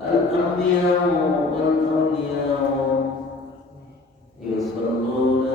الأنبياء والأولياء يصلون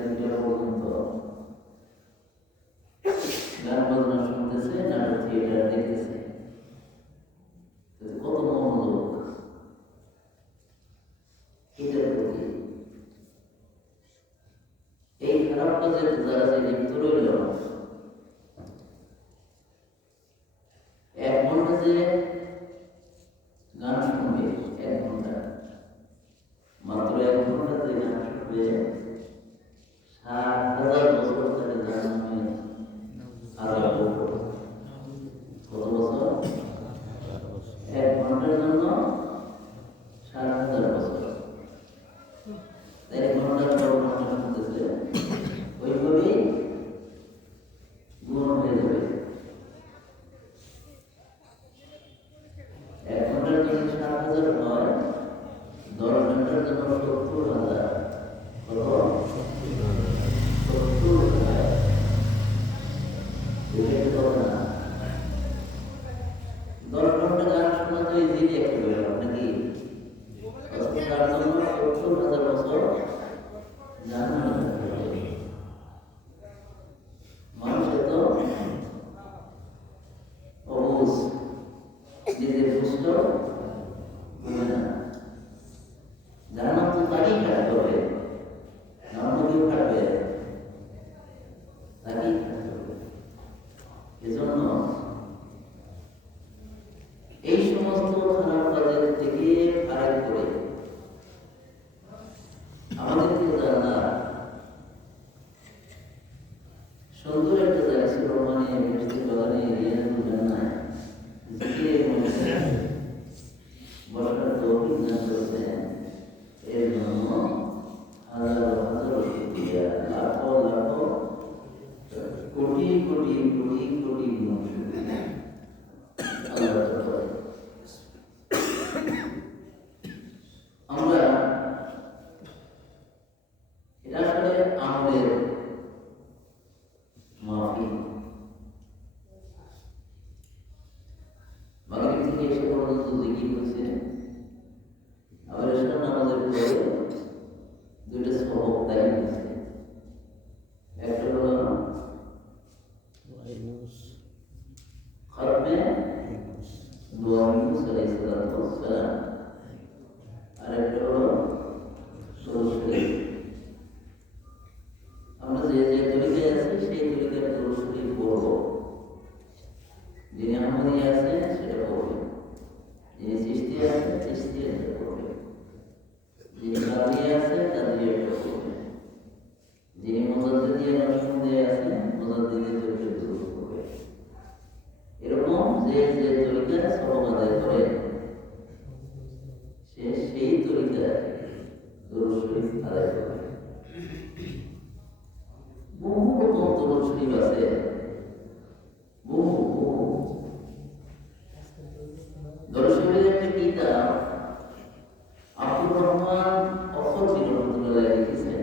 তিনটা পর্যন্ত গান বাজনা শুনতেছে, নাটক থিয়েটার দেখতেছে। কত মনোলোক এটার প্রতি। এই খারাপ কাজে যারা যে লিপ্ত রইল, 1 ঘন্টা যে গান শুনবে, 1 ঘন্টা, মাত্র 1 ঘন্টা যে গান শুনবে, 60,000 বছর তাকে জাহান্নামে আযাব করবে। কত বছর? 1 ঘন্টার জন্য 60,000 বছর। তাই 1 ঘন্টার পর ঘন্টা শুনতেছে, ওইভাবেই গুণ হয়ে যাবে। 1 ঘন্টার জন্য 60,000 হয়, 10 ঘন্টার জন্য 70,000। কত? 70,000। বুঝতে পারবে না? 10 ঘন্টা গান শোনা তো ইজিলি একটা ব্যাপার নাকি? তার জন্য 70,000 বছর জাহান্নামে থাকতে হবে। মানুষের তো অবুঝ, নিজের বুঝত বুঝে না। জাহান্নাম তো তাকেই কাটতে হবে, অন্য কেউ কাটবে? তাকেই কাটতে হবে। এজন্য এই সমস্ত খারাপ কাজের থেকে ফারেক করে আমাদেরকে জানা সুন্দর একটা জায়গা ছিল, মানে বেহেশতের বাগানে রিয়াজুল জান্নাহ, জিকিরের মধ্যে বসার তৌফিক দান করেছেন। এর জন্য হাজারো হাজারো শুকরিয়া, লাখো লাখো কোটি কোটি কোটি কোটি গুণ শুকরিয়া আল্লাহ তাআলা। আমরা এটা আসলে আমাদের মাহফিল, মাগরিব থেকে এসে পর্যন্ত জিকির হয়েছে। আবার এসে নামাজের পরে 2টা সবক তাই হয়েছে। একটা হলো খাতমে দোয়া ইউনূস আলাইহিস সালাম, আর একটা হলো দরুদ শরীফ। আমরা যে যে তরিকায় আছি সেই তরিকার দরুদ শরীফ পড়ব। যিনি আহমদী আছেন সেটা পড়বেন, যিনি চিশতি আছেন চিশতি এটা পড়বেন, যিনি কাদরিয়া আছেন কাদরিয়া এটা পড়বেন, যিনি মুজাদ্দিদিয়া নকশবন্দিয়া আছেন মুজাদ্দিদি তরিকার দরুদ পড়বেন। এরকম যে যে তরিকায় সবক আদায় করে সে সেই তরিকায় দরুদ শরীফ আদায় করবে। বহু রকম দরুদ শরীফ আছে, বহু বহু। দরুদ শরীফের একটা কিতাব আব্দুর রহমান অখরবী রহমাতুল্লাহ লিখেছেন।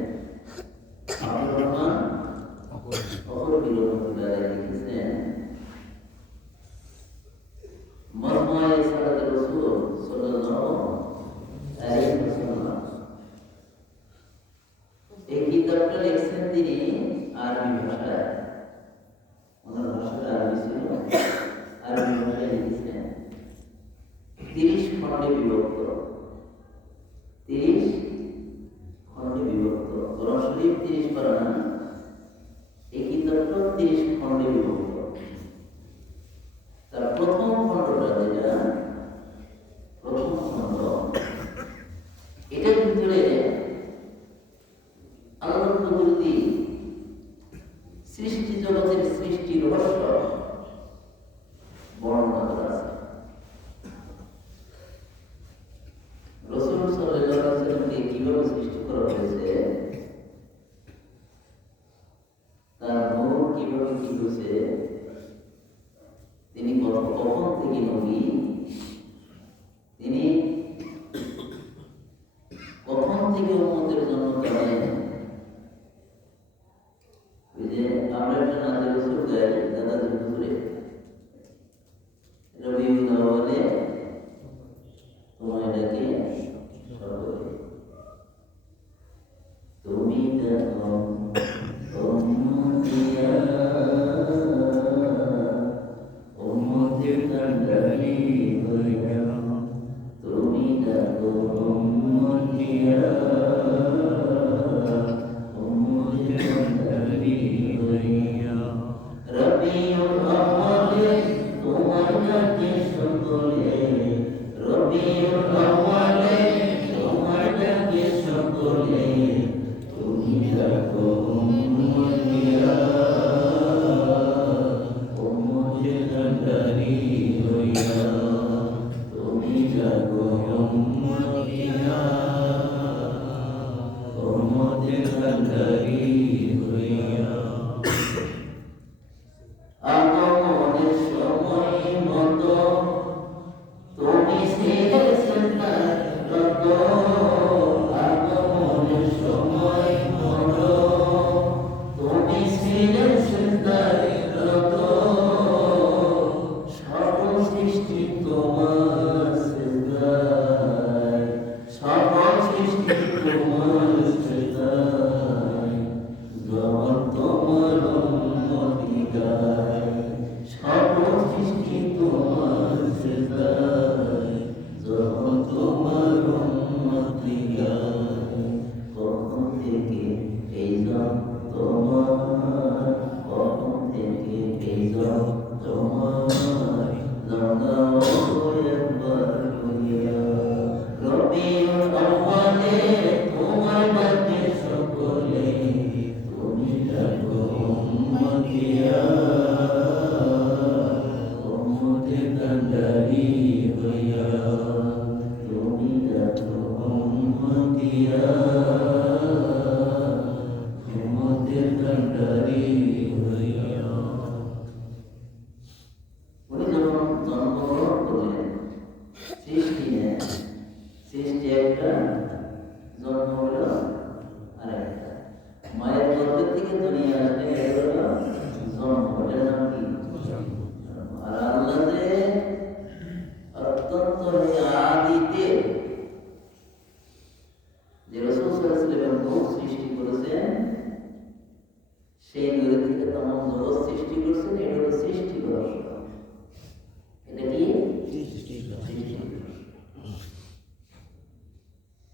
আব্দুর রহমান অখরবী রহমাতুল্লাহ লিখেছেন মজমুআয়ে সালাতুর রাসূল সাল্লাল্লাহু আলাইহি ওয়াসাল্লাম। এই কিতাবটা লিখছেন তিনি আরবি ভাষায়, ওনার ভাষাটা আরবি ছিল, আরবি ভাষায় লিখেছেন। 30 খণ্ডে বিভক্ত, 30 খণ্ডে বিভক্ত। কোরআন শরীফ 30 পারা না, এই কিতাবটা 30 খণ্ডে বিভক্ত। তার প্রথম খণ্ডটা যেটা, প্রথম খণ্ড, এটার ভিতরে আল্লাহর কুদরতি সৃষ্টি জগতের সৃষ্টি রহস্য বর্ণনা করা আছে। রাসূল সাল্লাল্লাহু আলাইহি ওয়াসাল্লামকে কিভাবে সৃষ্টি করা হয়েছে, তার নূর কিভাবে কি হয়েছে, তিনি কখন থেকে নবী, তিনি কখন থেকে উম্মতের জন্য করেন। ওই যে আমরা একটা নাতে রাসূল গাই দাদা হুজুরে, রবিউল আউয়ালে তোমায় ডাকে সকলে, তুমি ডাকো দুনিয়া আসে এগুলো জন্ম, ওটার নাম কি? আর আল্লাহ যে অত্যন্ত আদিতে যে রাসূল সাল্লাল্লাহু আলাইহি ওয়াসাল্লাম নূর সৃষ্টি করেছেন, সেই নূর থেকে তমাম জগৎ সৃষ্টি করেছেন। এটা হলো সৃষ্টি রহস্য। এটা কি? সৃষ্টি রহস্য।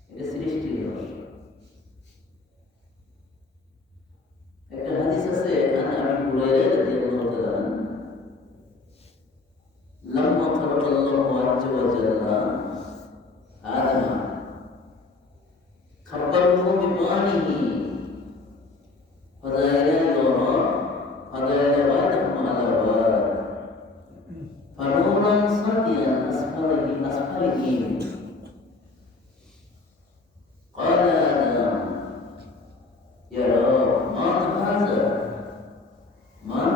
এটা সৃষ্টি রহস্য। একটা হাদিস আছে, আবু হুরায়রা রাদিয়াল্লাহু তাআলা লাম্মা খালাকাল্লাহু আযজা ওয়া জাল্লা আদম খাব্বারহু বিমানিহি ফাদাইলা দরা ফাদাইলা ওয়াদাহু আলা ওয়াদ ফানুরান সাদিয়ান আসফারিহি قال آدم يا رب من هذا؟ من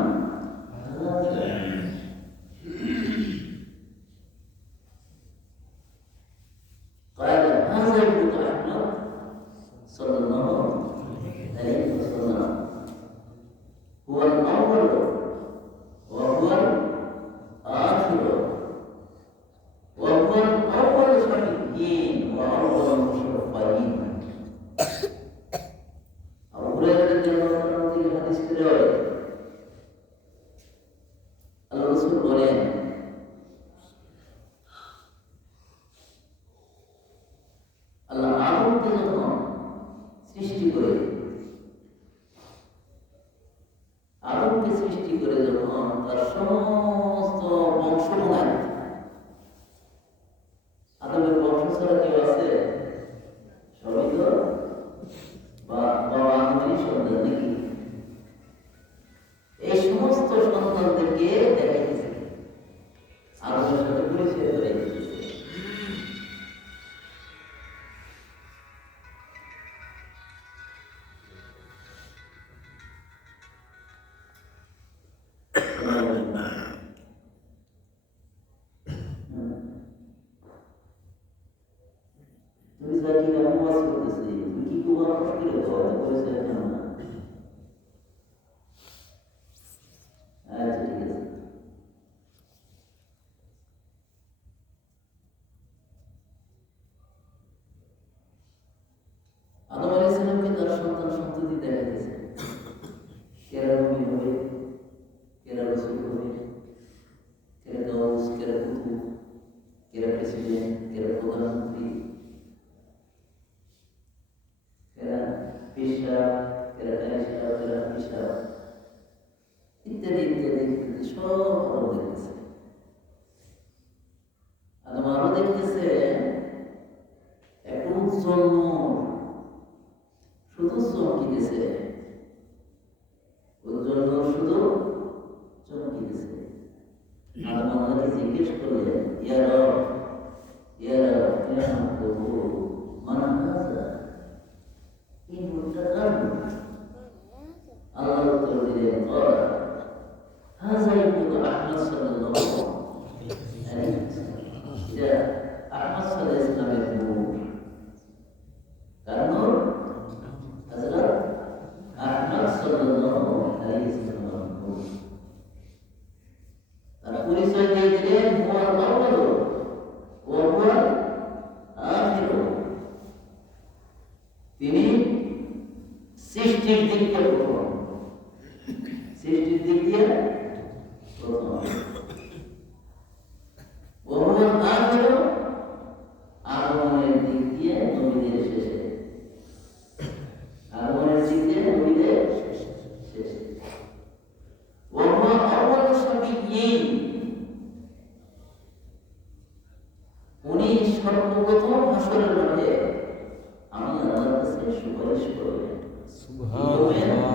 هذا؟ قال هذا ابن أحمد صلى الله عليه وسلم هو الأول وهو الآخر وهو الأول الشفيعين وأول المشفعين. أبو هريرة رضي الله عنه থেকে হাদিস রয়েছে, আল্লাহ রাসূল বলেন, আল্লাহ আদমকে যখন সৃষ্টি করে যখন তার সমস্ত বংশ বানায়, আদমের বংশ ছাড়া কেউ আছে? সবই তো বাবা আদমেরই সন্তান নাকি? এই সমস্ত সন্তানদেরকে দেখাইতেছে, আদমের সাথে পরিচয় করে দিতেছে। তুমি জানি না ওয়াজ করতেছি, তুমি কি তোমার ফকির হওয়া করেছে না? আচ্ছা ঠিক আছে। আদম আলাইহিস সালামকে তার সন্তান সন্ততি দেখাইতেছে, কেরা নবী হবে, কেরা রাসূল হবে, কেরা গাউস, কেরা কুতুব, কেরা প্রেসিডেন্ট, কেরা প্রধানমন্ত্রী, কেরা পেশা, কেরা কারিশা, কেরা পেশা, ইত্যাদি ইত্যাদি ইত্যাদি সব আরো দেখতেছে। আদম আরো দেখতেছে একটা উজ্জ্বল নূর শুধু চমকিতেছে, উজ্জ্বল নূর শুধু চমকিতেছে। আদম আল্লাহকে জিজ্ঞেস করলেন, ইয়া রব, ইয়া রব, ইয়া প্রভু, মান হাযা? এই নূরটা কার নূর? আল্লাহ উত্তর দিলেন, ক্বালা হাযা ইবনু আহমদ সাল্লাল্লাহু আলাইহি ওয়াসাল্লাম। এটা আহমদ সাল্লাল্লাহু আলাইহি ওয়াসাল্লামের নূর। কার নূর? হযরত আহমদ সাল্লাল্লাহু আলাইহি ওয়াসাল্লামের নূর। তার পরিচয় দিয়ে দিলেন, হুয়াল আউয়াল ওয়া হুয়াল আখির। তিনি সৃষ্টির দিক দিয়ে প্রথম, সৃষ্টির দিক দিয়ে প্রথম। ওয়া হুয়াল আখির, আগমনের দিক দিয়ে নবীদের শেষে, আগমনের দিক দিয়ে নবীদের শেষে। ওয়া হুয়া আউয়াল শাফিঈন, উনি সর্বপ্রথম হাসরের মাঠে আমি আল্লাহর কাছে সুপারিশ করবেন। সুবহানাল্লাহ।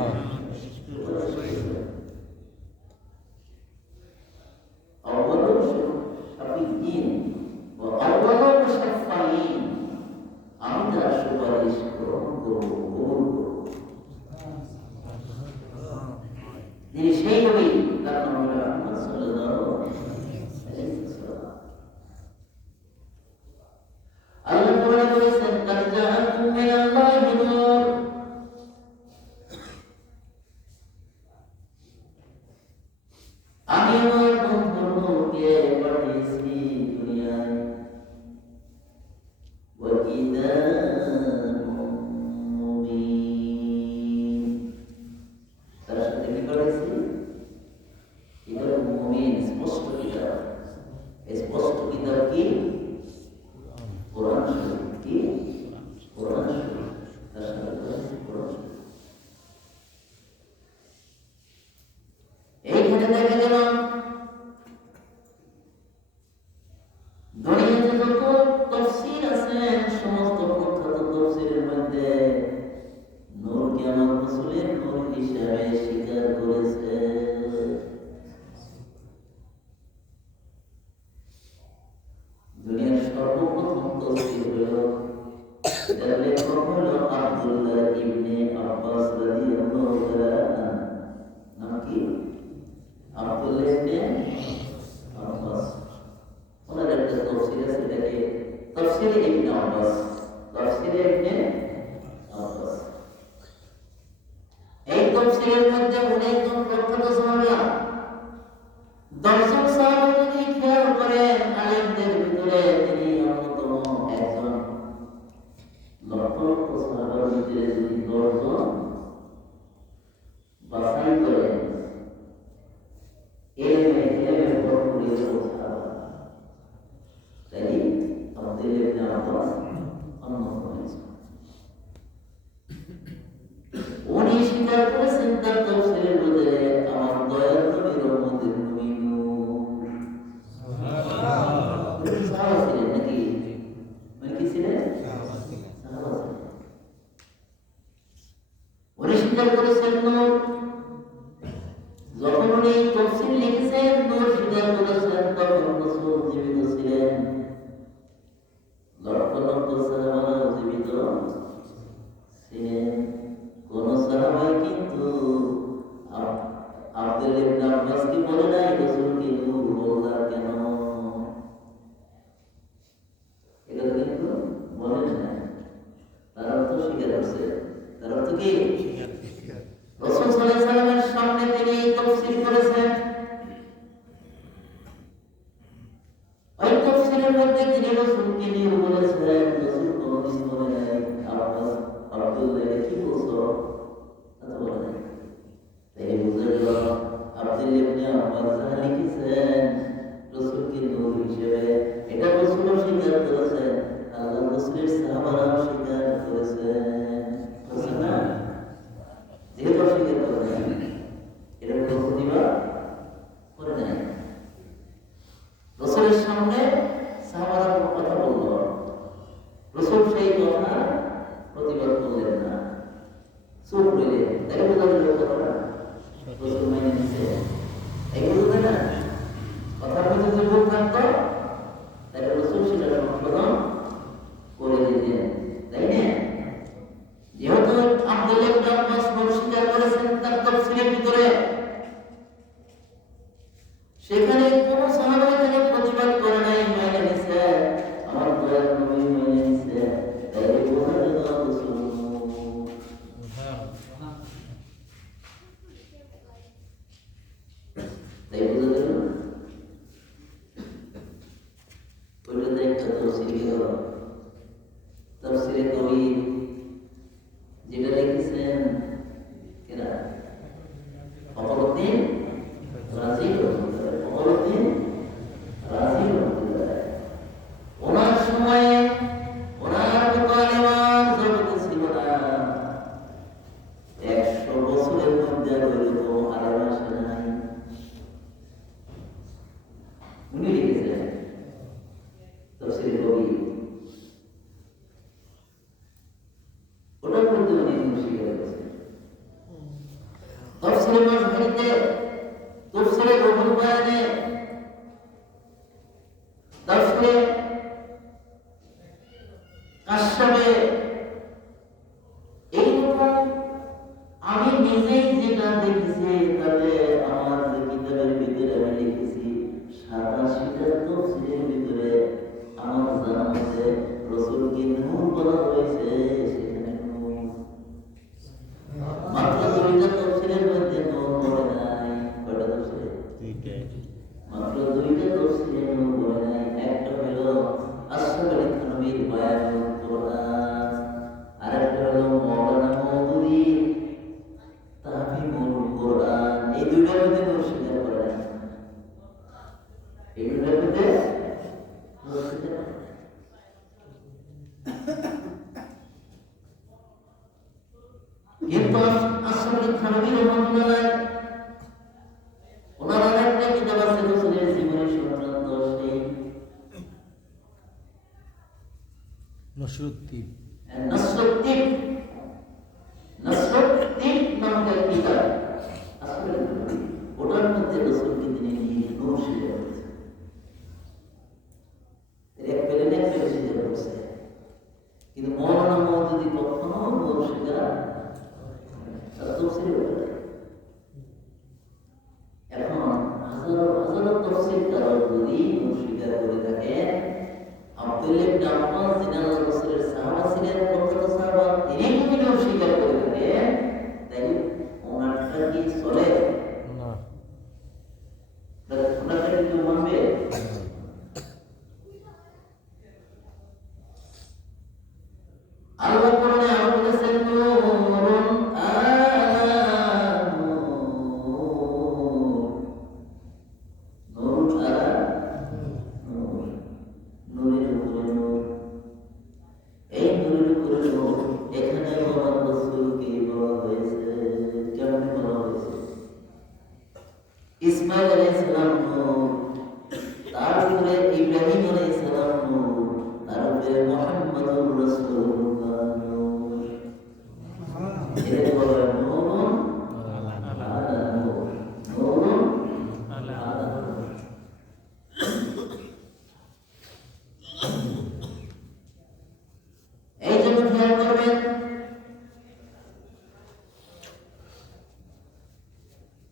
আউয়ালু শাফিঈন ওয়া আউয়ালু মুশাফফাঈন, আমি তার সুপারিশ গ্রহণ করব, কবুল করব। তিনি সেই নবী, তার নাম হলো আহমদ সাল্লাল্লাহু আলাইহি ওয়াসাল্লাম। আল্লাহ কোরআনে বলেছেন, কাদ জাআকুম মিনাল্লাহি নূর, হিসাবে স্বীকার করেছে। দুনিয়ার সর্বপ্রথম তফসির হলো, এটার লেখক হলো আব্দুল্লাহ ইবনে আব্বাস রাদিয়াল্লাহু তাআলা। নাম কি? আব্দুল্লাহ ইবনে আব্বাস। ওনার একটা তফসির আছে, এটাকে তাফসীর ইবনে আব্বাস। তাফসীর ইবনে আব্বাস। এই তাফসীরের মধ্যে অনেকজন প্রখ্যাত সাহাবা, 10 জন সাহাবা যদি খেয়াল করেন, আলেমদের ভিতরে তিনি অন্যতম একজন। লক্ষ সাহাবার ভিতরে যদি 10 জন বাছাই করেন, এলেমে ভরপুর সাহাবা, তাই আব্দুল্লাহ ইবনে আব্বাস অন্যতম একজন। উনি স্বীকার করেছেন তার তাফসীরের মধ্যে, আমার দয়াল নবী রহমতের নবী নূর। সুবহানাল্লাহ। সাহাবা ছিলেন নাকি? মানে কি ছিলেন? সাহাবা ছিলেন। উনি স্বীকার করেছেন নূর। যখন উনি তাফসীর লিখেছেন, নূর স্বীকার করেছেন, তখন রাসূল জীবিত ছিলেন। লক্ষ লক্ষ সাহাবা জীবিত ছিলেন। কোন সাহাবাই কিন্তু আব্দুল্লাহ ইবনে আব্বাসকে বলে নাই রাসূলকে নূর বললা কেন, এটা কিন্তু বলেন না। তারা তো স্বীকার করছে। তারা তো কি রাসূল সাল্লাল্লাহু আলাইহি ওয়াসাল্লামের সামনে তিনি তাফসীর করেছেন। ওই তাফসীরের মধ্যে তিনি রাসূলকে নূর বলেছেন। রাসূল কোনদিন বলে নাই আব্বাস আব্দুল্লাহ কি বলছো, তা তো বলে নাই। তাই বুঝে গেল আব্দুল্লাহ ইবনে আব্বাস যাহা লিখেছেন রাসূলকে নূর হিসেবে, এটা রাসূলও স্বীকার করেছেন, আল্লাহর রাসূলের সাহাবারাও স্বীকার করেছেন। বুঝছেন না? যেহেতু স্বীকার করেছেন, এটা প্রতিবাদ করে নাই। রাসূলের সামনে সাহাবারা কথা বলল, রাসূল সেই কথা প্রতিবাদ করলেন না, চুপ রইলেন। তাই বোঝা গেল কথাটা রাসূল মেনে নিছে। এই বুঝতে না কথার মধ্যে যে ভুল থাকতো, তাই রাসূল সেটা সংশোধন করে দিতেন, তাই না? যেহেতু আব্দুল্লাহ ইবনে আব্বাস স্বীকার করেছেন তার তাফসীরের ভিতরে, সেখানে কোন সাহাবা এখানে প্রতিবাদ করে নাই, মেনে নিছে। আমার দয়াল নবী মেনে নিছে। তাই বোঝা গেল রাসূল। তাই বোঝা গেল ওইটাতে একটা তাফসীর গেল। তাফসীরে কবির যেটা লিখেছেন কেনা ফখরুদ্দীন রাজি রহমতুল্লাহ। ফখরুদ্দীন রাজি রহমতুল্লাহ ওনার সময়ে ওনার মুকালেমার জগতে ছিল না। 100 বছরের মধ্যে এরকম আলেম আসে নাই। উনি লিখেছেন তাফসীরে কবির, ওটার মধ্যে উনি স্বীকার করেছেন। তাফসীরে মাযহারিতে, তাফসীরে রুহুল বায়ানে, তাফসীরে কাশফে, এইরকম আমি নিজেই যেটা দেখেছি, তাতে আমার যে কিতাবের ভিতরে আমি লিখেছি 87টা তাফসীরের ভিতরে আমার জানা মতে রাসূলকে নূর বলা হয়েছে। সেখানে নূর মাত্র 2টা তাফসীরের মধ্যে নূর বলে নাই। কয়টা তাফসীর? 2টা। মাত্র 2টা তাফসীরে নূর বলে নাই। একটা হলো আশরাফ আলী থানভীর বায়ানুল কুরআন, আরেকটা হলো মাওলানা মওদুদীর তাহফিমুল কুরআন। এই দুইটার মধ্যে নূর স্বীকার করে নাই। এই দুইটার মধ্যে নূর স্বীকার করে নাই। কিন্তু আশরাফ আলী থানভী রহমাতুল্লাহ ওনার আরেকটা কিতাব আছে রাসূলের জীবনী সংক্রান্ত, সেই নসরুদ্দীন নামক কিতাব।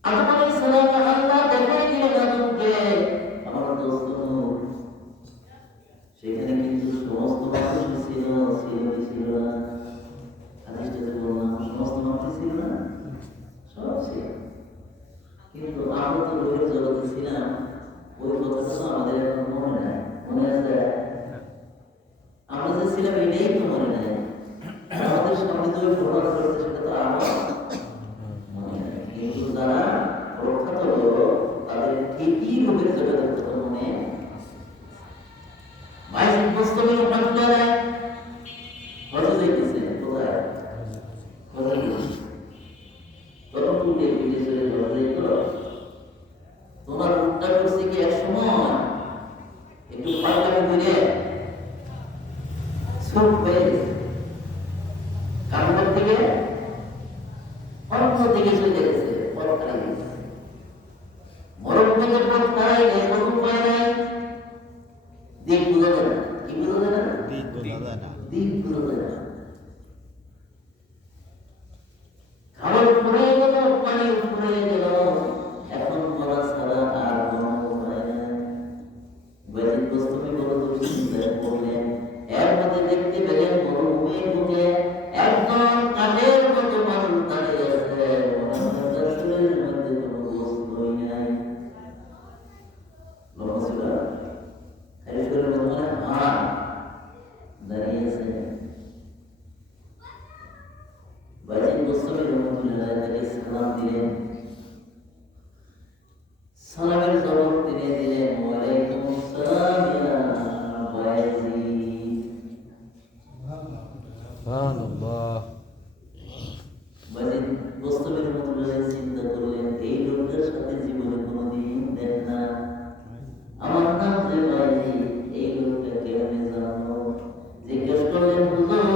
আদম আলাইহিস সালাম আল্লাহ দেখাই দিলেন আদমকে আমার দোস্ত নূহ। সেখানে কিন্তু সমস্ত মানুষ ছিল, ছিল কি ছিল না? হাদিসটাতে বললাম সমস্ত মানুষ ছিল না, সব ছিল। কিন্তু আমরা তো রোগের জগতে ছিলাম, ওই কথাটা তো আমাদের এখন মনে নাই। মনে আছে আমরা যে ছিলাম এটাই তো মনে নাই। আমাদের সামনে যে ঘটনা ঘটেছে সেটা তো আমার মনে নাই। কিন্তু যারা প্রখ্যাত হলো তাদের ঠিকই রোগের জগতের কথা মনে বাইশ বছর রহমতুল্লাহ হজে যাইতেছে কোথায়? হজে তখন উঠে পিঠে চলে হজে যাইত। তোমার উঠটা করছে কি এক সময় একটু পাল্টাকে ঘুরে ছোট হয়ে কামড় থেকে অন্য দিকে চলে গেছে, পথ হারিয়ে গেছে। মরুভূমিতে পথ হারাই নেই, মরুভূমি পায় নাই, দিক বোঝা যায় না। কি বোঝা যায় না? দিক বোঝা যায় না। খাবার ফুরিয়ে গেল, পানি ফুরিয়ে গেল, এখন মরা ছাড়া আর কোনো উপায় নাই। ওয়াজিদ গোস্তামি বড় দুশ্চিন্তা করলেন। এর মধ্যে দেখতে পেলেন মরুভূমির বুকে একদম কালের মতো মানুষ দাঁড়িয়ে আছে। ওনার শরীরের মধ্যে কোনো বস্তুই নাই। লম্বা খালি শরীরের মধ্যে মানে হাত দাঁড়িয়ে আছে। ওয়াজিদ গোস্তামি রহমতুল্লাহ তাকে সালাম দিলেন। সালামের জবাব তিনি দিলেন, ওয়ালাইকুম আসসালাম ইয়া ওয়াজিদ। সুবহানাল্লাহ। ওয়াজিদ গোস্তামি রহমতুল্লাহ চিন্তা করলেন, এই লোকটার সাথে জীবনে কোনোদিন দেখা না। আমার নাম যে ওয়াজিদ, এই লোকটাকে আমি জানো। জিজ্ঞেস করলেন, হুজুর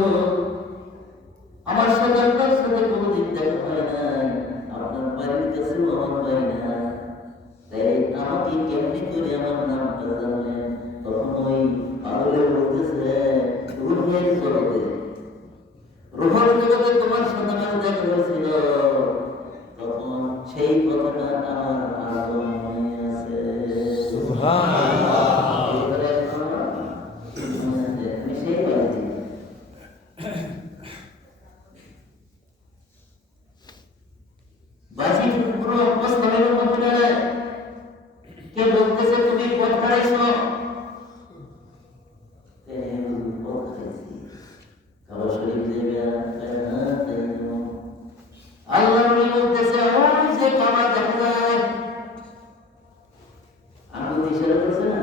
আমার সাথে আপনার সাথে কোনোদিন দেখা হয় নাই, আপনার বাড়ির কাছেও আমার বাড়ি না, তাই আমাকে কেমনি করে আমার নামটা জানলেন? তখন ওই পাগলে বলতেছে, রুহের জগতে তোমার সাথে আমার দেখা হয়েছিল, তখন সেই কথাটা আমার আজও মনে আছে। সুবহানাল্লাহ। আমি সেই বাড়িতে বাজির পুরো অবস্থানের মধ্যে কে বলতেছে তুমি পথ হারাইছো? পথ হারাইছি, কাবা শরীফ যাইবে না, তাই আল্লাহ বলতেছে ওই যে কাবা দেখা যায়, আঙ্গুল ইশারা করছে না,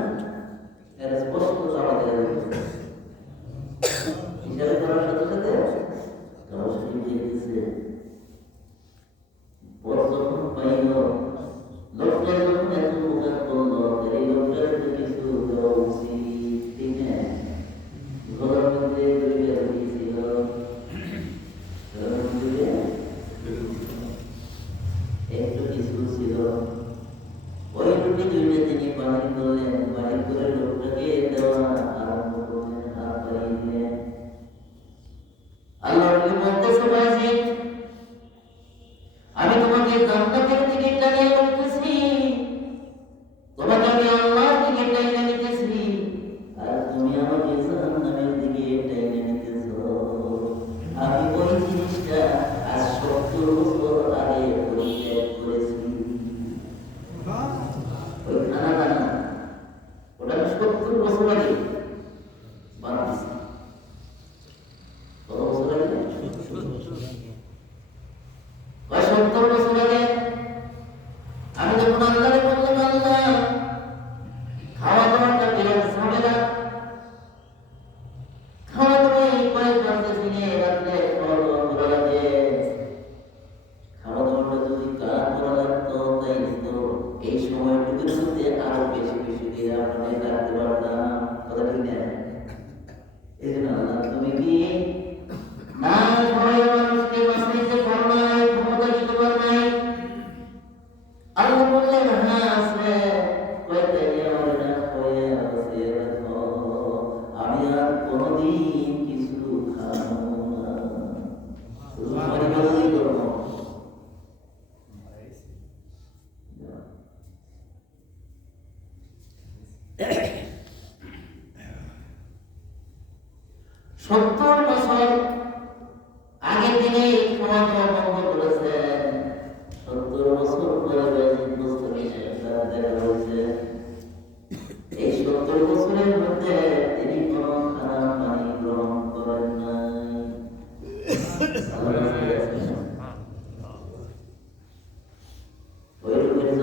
এর স্পষ্ট কাবা দেখা যাচ্ছে। ইশারা করার সাথে সাথে কাবা শরীফ যাইতেছে। পথ যখন পাইল, লোকটা যখন এত উপকার করলো, এই লোকটার তো কিছু দেওয়া উচিত, ঠিক না? ঘরের মধ্যে দুইটা রুটি ছিল, ঘরের মধ্যে একটু কিছু ছিল, ওই রুটি দুইটা তিনি বাহির করলেন। বাহির করে লোকটাকে দেওয়া আরম্ভ করলেন, হাত বাড়িয়ে দিলেন। আল্লাহ বলতেছে, ওয়াজিদ আমি তোমাকে জান্নাতের দিকে টানিয়ে নিতেছি, তোমাকে আমি আল্লাহর দিকে টানিয়ে নিতেছি, আর তুমি আমাকে জাহান্নামের দিকে টানিয়ে নিতেছো। আমি ওই জিনিসটা আজ 70 বছর আগে পরিত্যাগ করেছি। ওই খানা দানা ওটা 70 বছর আগে বাদ দিছি। কত বছর আগে? 70 বছর আগে আমি যখন আল্লাহরে বললাম, আল্লাহ খাওয়া দাওয়াটা বিরাট ঝামেলা, খাওয়া দাওয়া কয়েক ঘন্টা দিনে রাত্রে খাওয়া দাওয়া করা লাগে, খাওয়া দাওয়া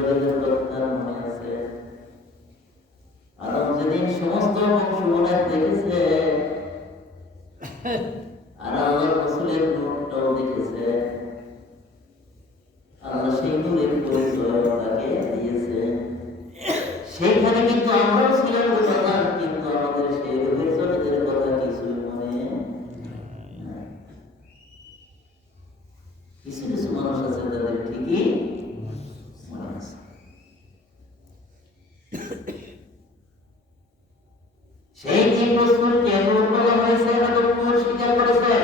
ইসরাঈলের কথা মনে আছে? আদম যেদিন সমস্ত বংশমনে দেখেছে আর আল্লাহ রাসূলের নূরটাও দেখেছে, আল্লাহ সেই নূরের পরিচয় তাকে দিয়েছে। সেইখানে কিন্তু আমরাও ছিলাম প্রধান, কিন্তু আমাদের সেই রূপের জগতের কথা কিছুই মনে নাই। কিছু কিছু মানুষ আছে তাদের ঠিকই মনে আছে। সেই দিন রাসূলকে নূর বলা হয়েছে, আদম নূর স্বীকার করেছে।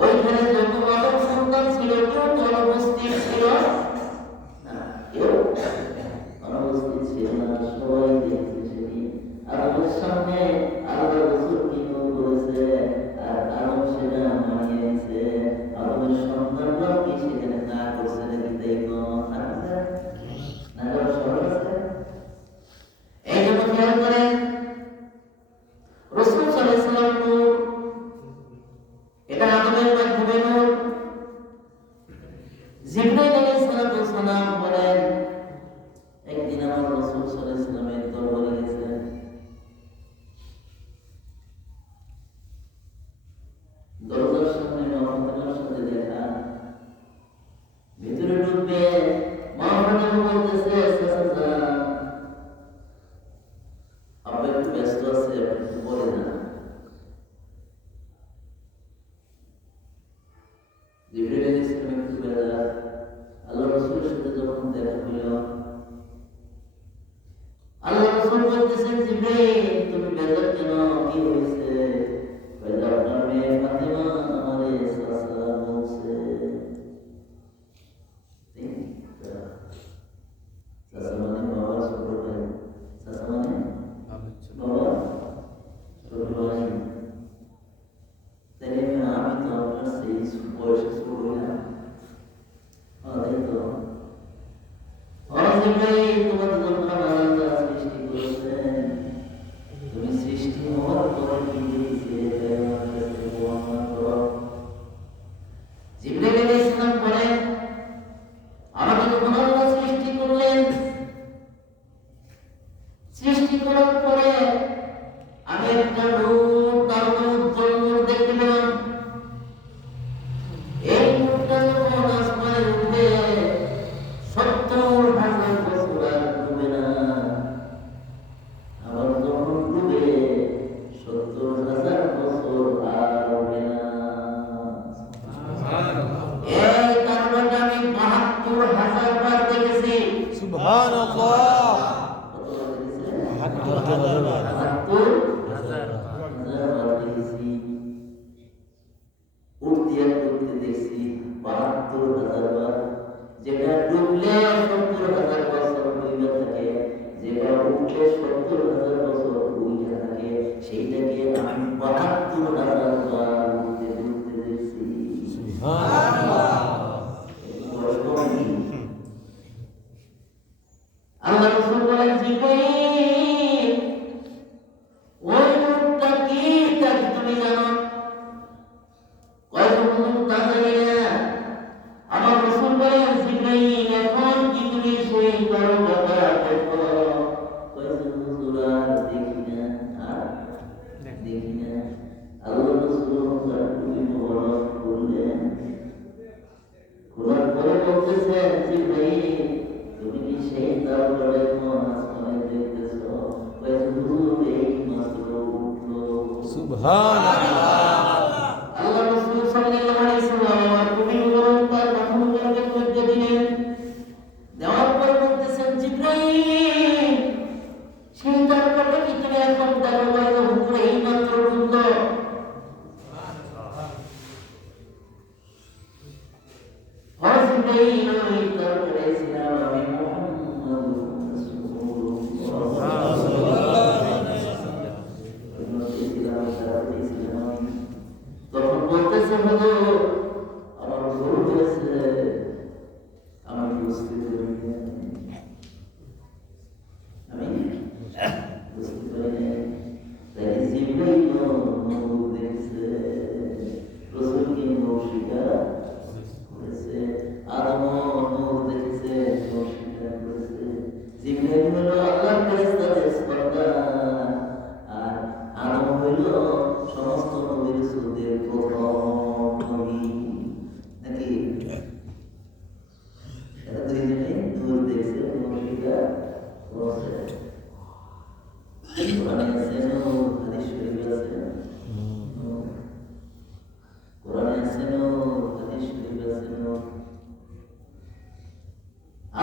ওইখানে যত আদম সন্তান ছিল কেউ তো অনুপস্থিত ছিল না, কেউ অনুপস্থিত ছিল না, সবাই দেখছে সেদিন আদমের সামনে আল্লাহ রাসূলকে নূর করেছে আর আদম সেটা মানিয়ে নিয়েছে। আদমের সন্তানরাও কি সেখানে না করছে নাকি দেখো আছে না করার সরল আছে। এই জন্য খেয়াল করেন রাসূল সাল্লাল্লাহু আলাইহি ওয়াসাল্লাম নূর, এটা আদমের মাধ্যমে নূর। জিবরাইল আলাইহিস সালাম বলেন একদিন আমার রাসূল সাল্লাল্লাহু আলাইহি ওয়াসাল্লামের দরবারে গেছেন। দরজার সামনে মা ফাতেমার সাথে দেখা, ভিতরে ঢুকবে মা ফাতেমা বলতেছে চাচা আপনি একটু ব্যস্ত আছে, আপনি একটু পরে যান। জিবরাইল আলাইহিস সালাম একটু বেলা আল্লাহ রাসূলের সাথে যখন দেখা হইল, আল্লাহ রাসূল বলতেছেন জিবরাইল তুমি বেজার কেন, কি হয়েছে? বলে আপনার মেয়ে ফাতেমা আমারে চাচা বলছে। চাচা মানে বাবা ছোট ভাই, চাচা মানে বাবা ছোট ভাই। তাই আমি তো আপনার সেই বয়সে ছোট হইলাম, তাই তো তোমার জন্য আল্লাহ সৃষ্টি করেছেন, তুমি সৃষ্টি হওয়ার পরে কি দিয়েছে আমার কাছে বর্ণনা করো। জিবরাইল আলাইহিস সালাম বলেন আমাকে যখন আল্লাহ সৃষ্টি করলেন, সৃষ্টি করার পরে আমি একটা নূর, তার উজ্জ্বল নূর দেখতে পেলাম। এই নূরটা যখন আসমানে উঠবে 70,000 বছর আর ডুবে না, আবার যখন ডুবে 70,000 বছর আর হবে না। এই কারণটা আমি 72,000 বার দেখেছি। সুবহানাল্লাহ। উঠতে দেখছি 72,000 বার। যেটা ডুবলে 70,000 বছর ডুবে থাকে, যেটা উঠলে 70,000 বছর ডুবে থাকে, সেইটাকে আমি 72,000 বার উঠতে দেখছি। আল্লাহ রাসূল বলেন জিবরাইল ওই নূরটা কি তা কি তুমি জানো? কয় নূর তা জানি না। আমার রাসূল বলেন জিবরাইল এখন কি তুমি সেই দরজাটা দেখো? কয় হুজুর আর দেখি না, আর দেখি না। আল্লাহ রাসূল তার টুপি মোবারক খুললেন, খোলার পরে বলতেছেন জিবরাইল তুমি কি সেই দরজাটা এখন আসমানে দেখতেছো? কয় হুজুর এই মাত্র উঠলো। সুবহানাল্লাহ। আল্লাহ রাসূল সাল্লাল্লাহু আলাইহি ওয়াসাল্লাম আমার টুপি মোবারক তার মাথা মোবারকের মধ্যে দিলেন। দেওয়ার পর বলতেছেন জিবরাইল সেই দরজাটা কি তুমি এখন দেখো? কয় হুজুর এই মাত্র উঠলো। জিবরাইল ওই দরজায় ছিলাম আমি মুহাম্মদুর রাসূলুল্লাহ। তখন বলতেছে হুজুর আমার ভুল হয়েছে, আমি বুঝতে পারিনি, আমি বুঝতে পারিনি। তাই জিবরাইল নূর দেখছে, রাসূলকে নূর স্বীকার করেছে। আদম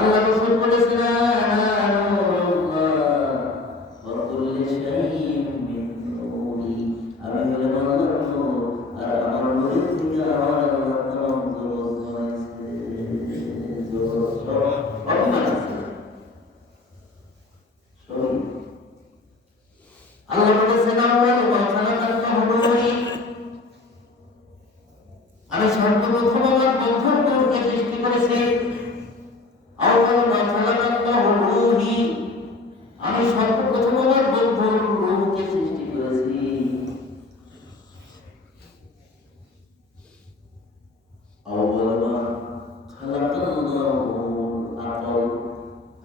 আল্লাহ রাসূল বলেছেন আমি হলাম আল্লাহর নূর আর আমার নূরের থেকে আমার আল্লাহ তাআলা জগৎ বানাইছে জগৎ সব বানাইছে সবই আল্লাহ বলেছেন আমি সর্বপ্রথম আমার বন্ধন নূরকে সৃষ্টি করেছি আমি সর্বপ্রথম আমার বন্ধন রূহকে সৃষ্টি করেছি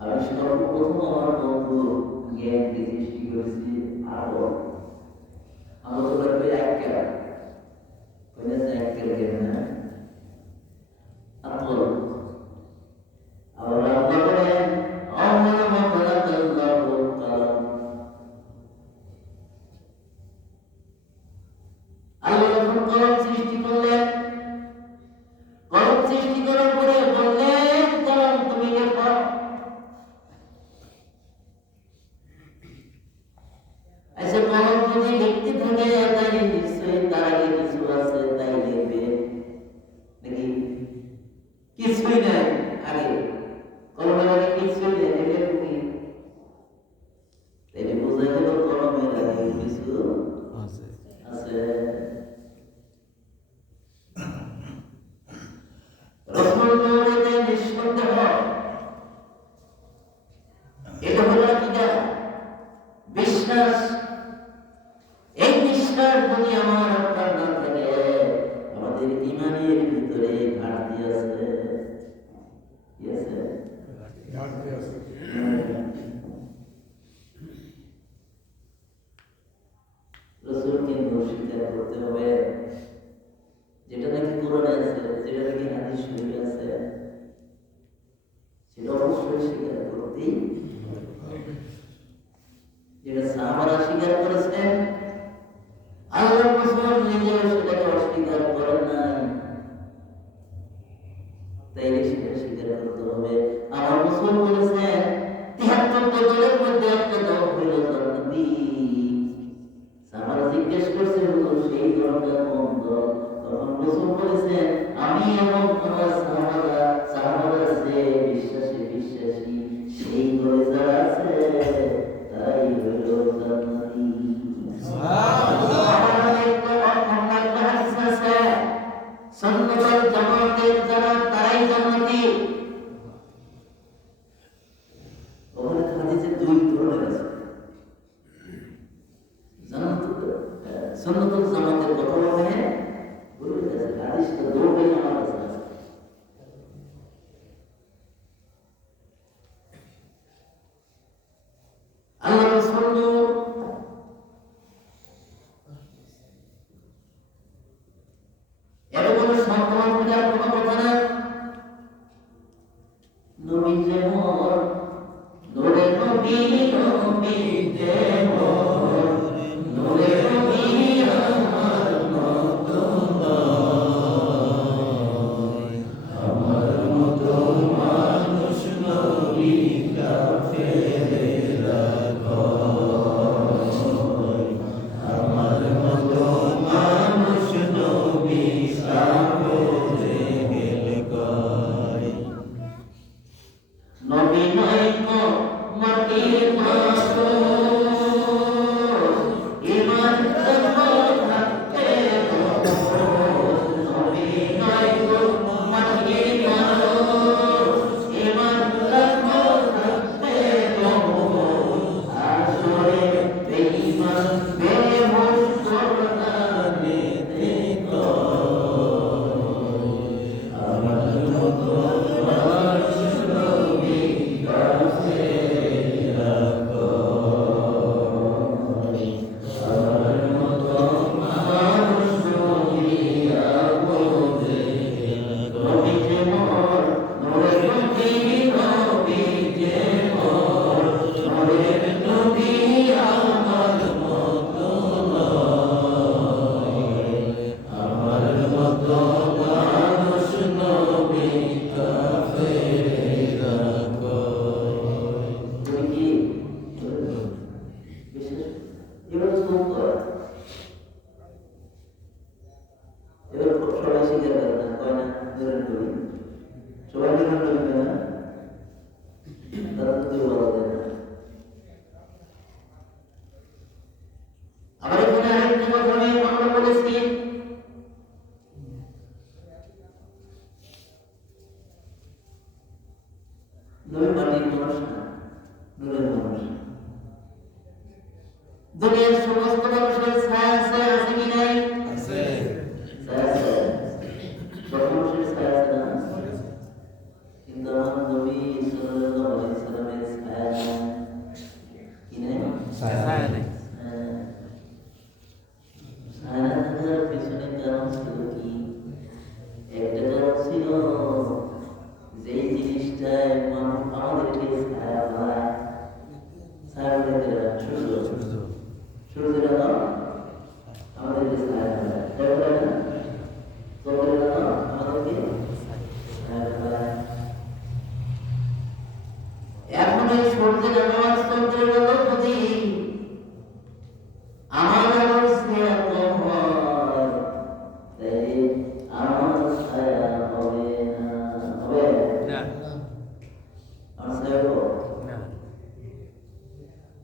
আমি সর্বপ্রথম আমার বন্ধু জ্ঞানকে সৃষ্টি করেছি আলো আলো তো লাগবে একটা একটা জ্ঞান না আলো আল্লাহ বলেন আল্লাহ যখন কলম সৃষ্টি করলেন কলম সৃষ্টি করার পরে বললেন কলম তুমি লেখো আচ্ছা কলম যদি লিখতে থাকে তাই নিশ্চয়ই তার আগে কিছু আছে তাই লিখবে নাকি কিছুই নাই আগে কলমের আগে কিছুই নেই লিখে কি এটা বোঝা গেল কলমের আগে কিছু আছে আছে রসুলের নিঃসন্দেহ এটা হলো আকীদা বিশ্বাস এই বিশ্বাস যদি আমার আপনার না থাকে আমাদের ঈমানের ভিতরে ঘাটতি আছে কি আছে ঘাটতি আছে রসুলকে স্বীকার করতে হবে যেটা নাকি কোরআনে আছে যেটা নাকি হাদিস শরীফে আছে সেটা অবশ্যই স্বীকার করতেই যেটা সাহাবারা স্বীকার করেছেন আল্লাহর রাসূল নিজেও সেটাকে অস্বীকার করেন নাই তাইলে সেটা স্বীকার করতে হবে আমার রাসূল বলেছেন ৭৩ দলের মধ্যে একটা দল হলো জান্নাতি সাহাবারা জিজ্ঞেস করছেন সেই দলটা কোন দল তখন রাসূল বলেছেন আমি এবং আমার সাহাবারা যে বিশ্বাসী সেই দলে যারা আছে তাই হলো জান্নাতি সুবহানাল্লাহ সুন্নাত জামাতের যারা তারাই জান্নাতি ওখানে হাদিসে দুই ধরনের আছে সুন্নাত জামাতের কথা বলে বলে গেছে হাদিসটা দুটোই আমার কাছে আছে আল্লাহ রাসূল এরকম সম্মান পূজার কোনো কথা না নবী যেমন নূরে নবী নবী যেমন নূরে নবী আমার মতো নয় আমার মতো মানুষ নবী কাফেরেরা কয় আমার মতো মানুষ নবী সাগরে গেলে কয় নবী নয় কো মাটির মানুষ ঈমান থাকতে নবী নয় কো মাটির মানুষ ঈমান থাকতে আসরে বেঈমান বেহুশ করতে দেখো আমার মতো মানুষ নবী কাফেরেরা কয় আমার মতো মানুষ নবী আপদের নবী যেমন নূরে নবী নবী যেমন নূরে নবী আমার মতো নয় আমার মতো মানুষ নবী কাফেরেরা সবাই মিলে বলবে না, তারা তো কেউ বলা যায় না। আবার এখানে আরেকটি কথা আমরা বলেছি, নবী মাটির মানুষ না, নূরের মানুষ। দুনিয়ার সমস্ত মানুষের ছায়া আছে, আছে কি নাই? আছে। ছায়া আছে, সব মানুষের ছায়া আছে না? কিন্তু আমার নবী সাল্লাল্লাহু আলাইহি সাল্লামের ছায়া নাই। কি নাই? ছায়া নাই। ছায়া থাকার পিছনে কারণ ছিল কি? একটা কারণ ছিল, যেই জিনিসটায় মানুষ আমাদেরকে ছায়া পায়, ছায়া পেতে সূর্য, সূর্যের আলো আমাদেরকে ছায়া পায়, তাই না? চন্দ্রের আলো আমাদেরকে ছায়া পায়। এখন এই সূর্যের আলো আর চন্দ্রের আলো যদি আমার আলোর ছায়া কম হয়, তাই আমার ছায়া হবে না, হবে না। আমার ছায়া হবে না।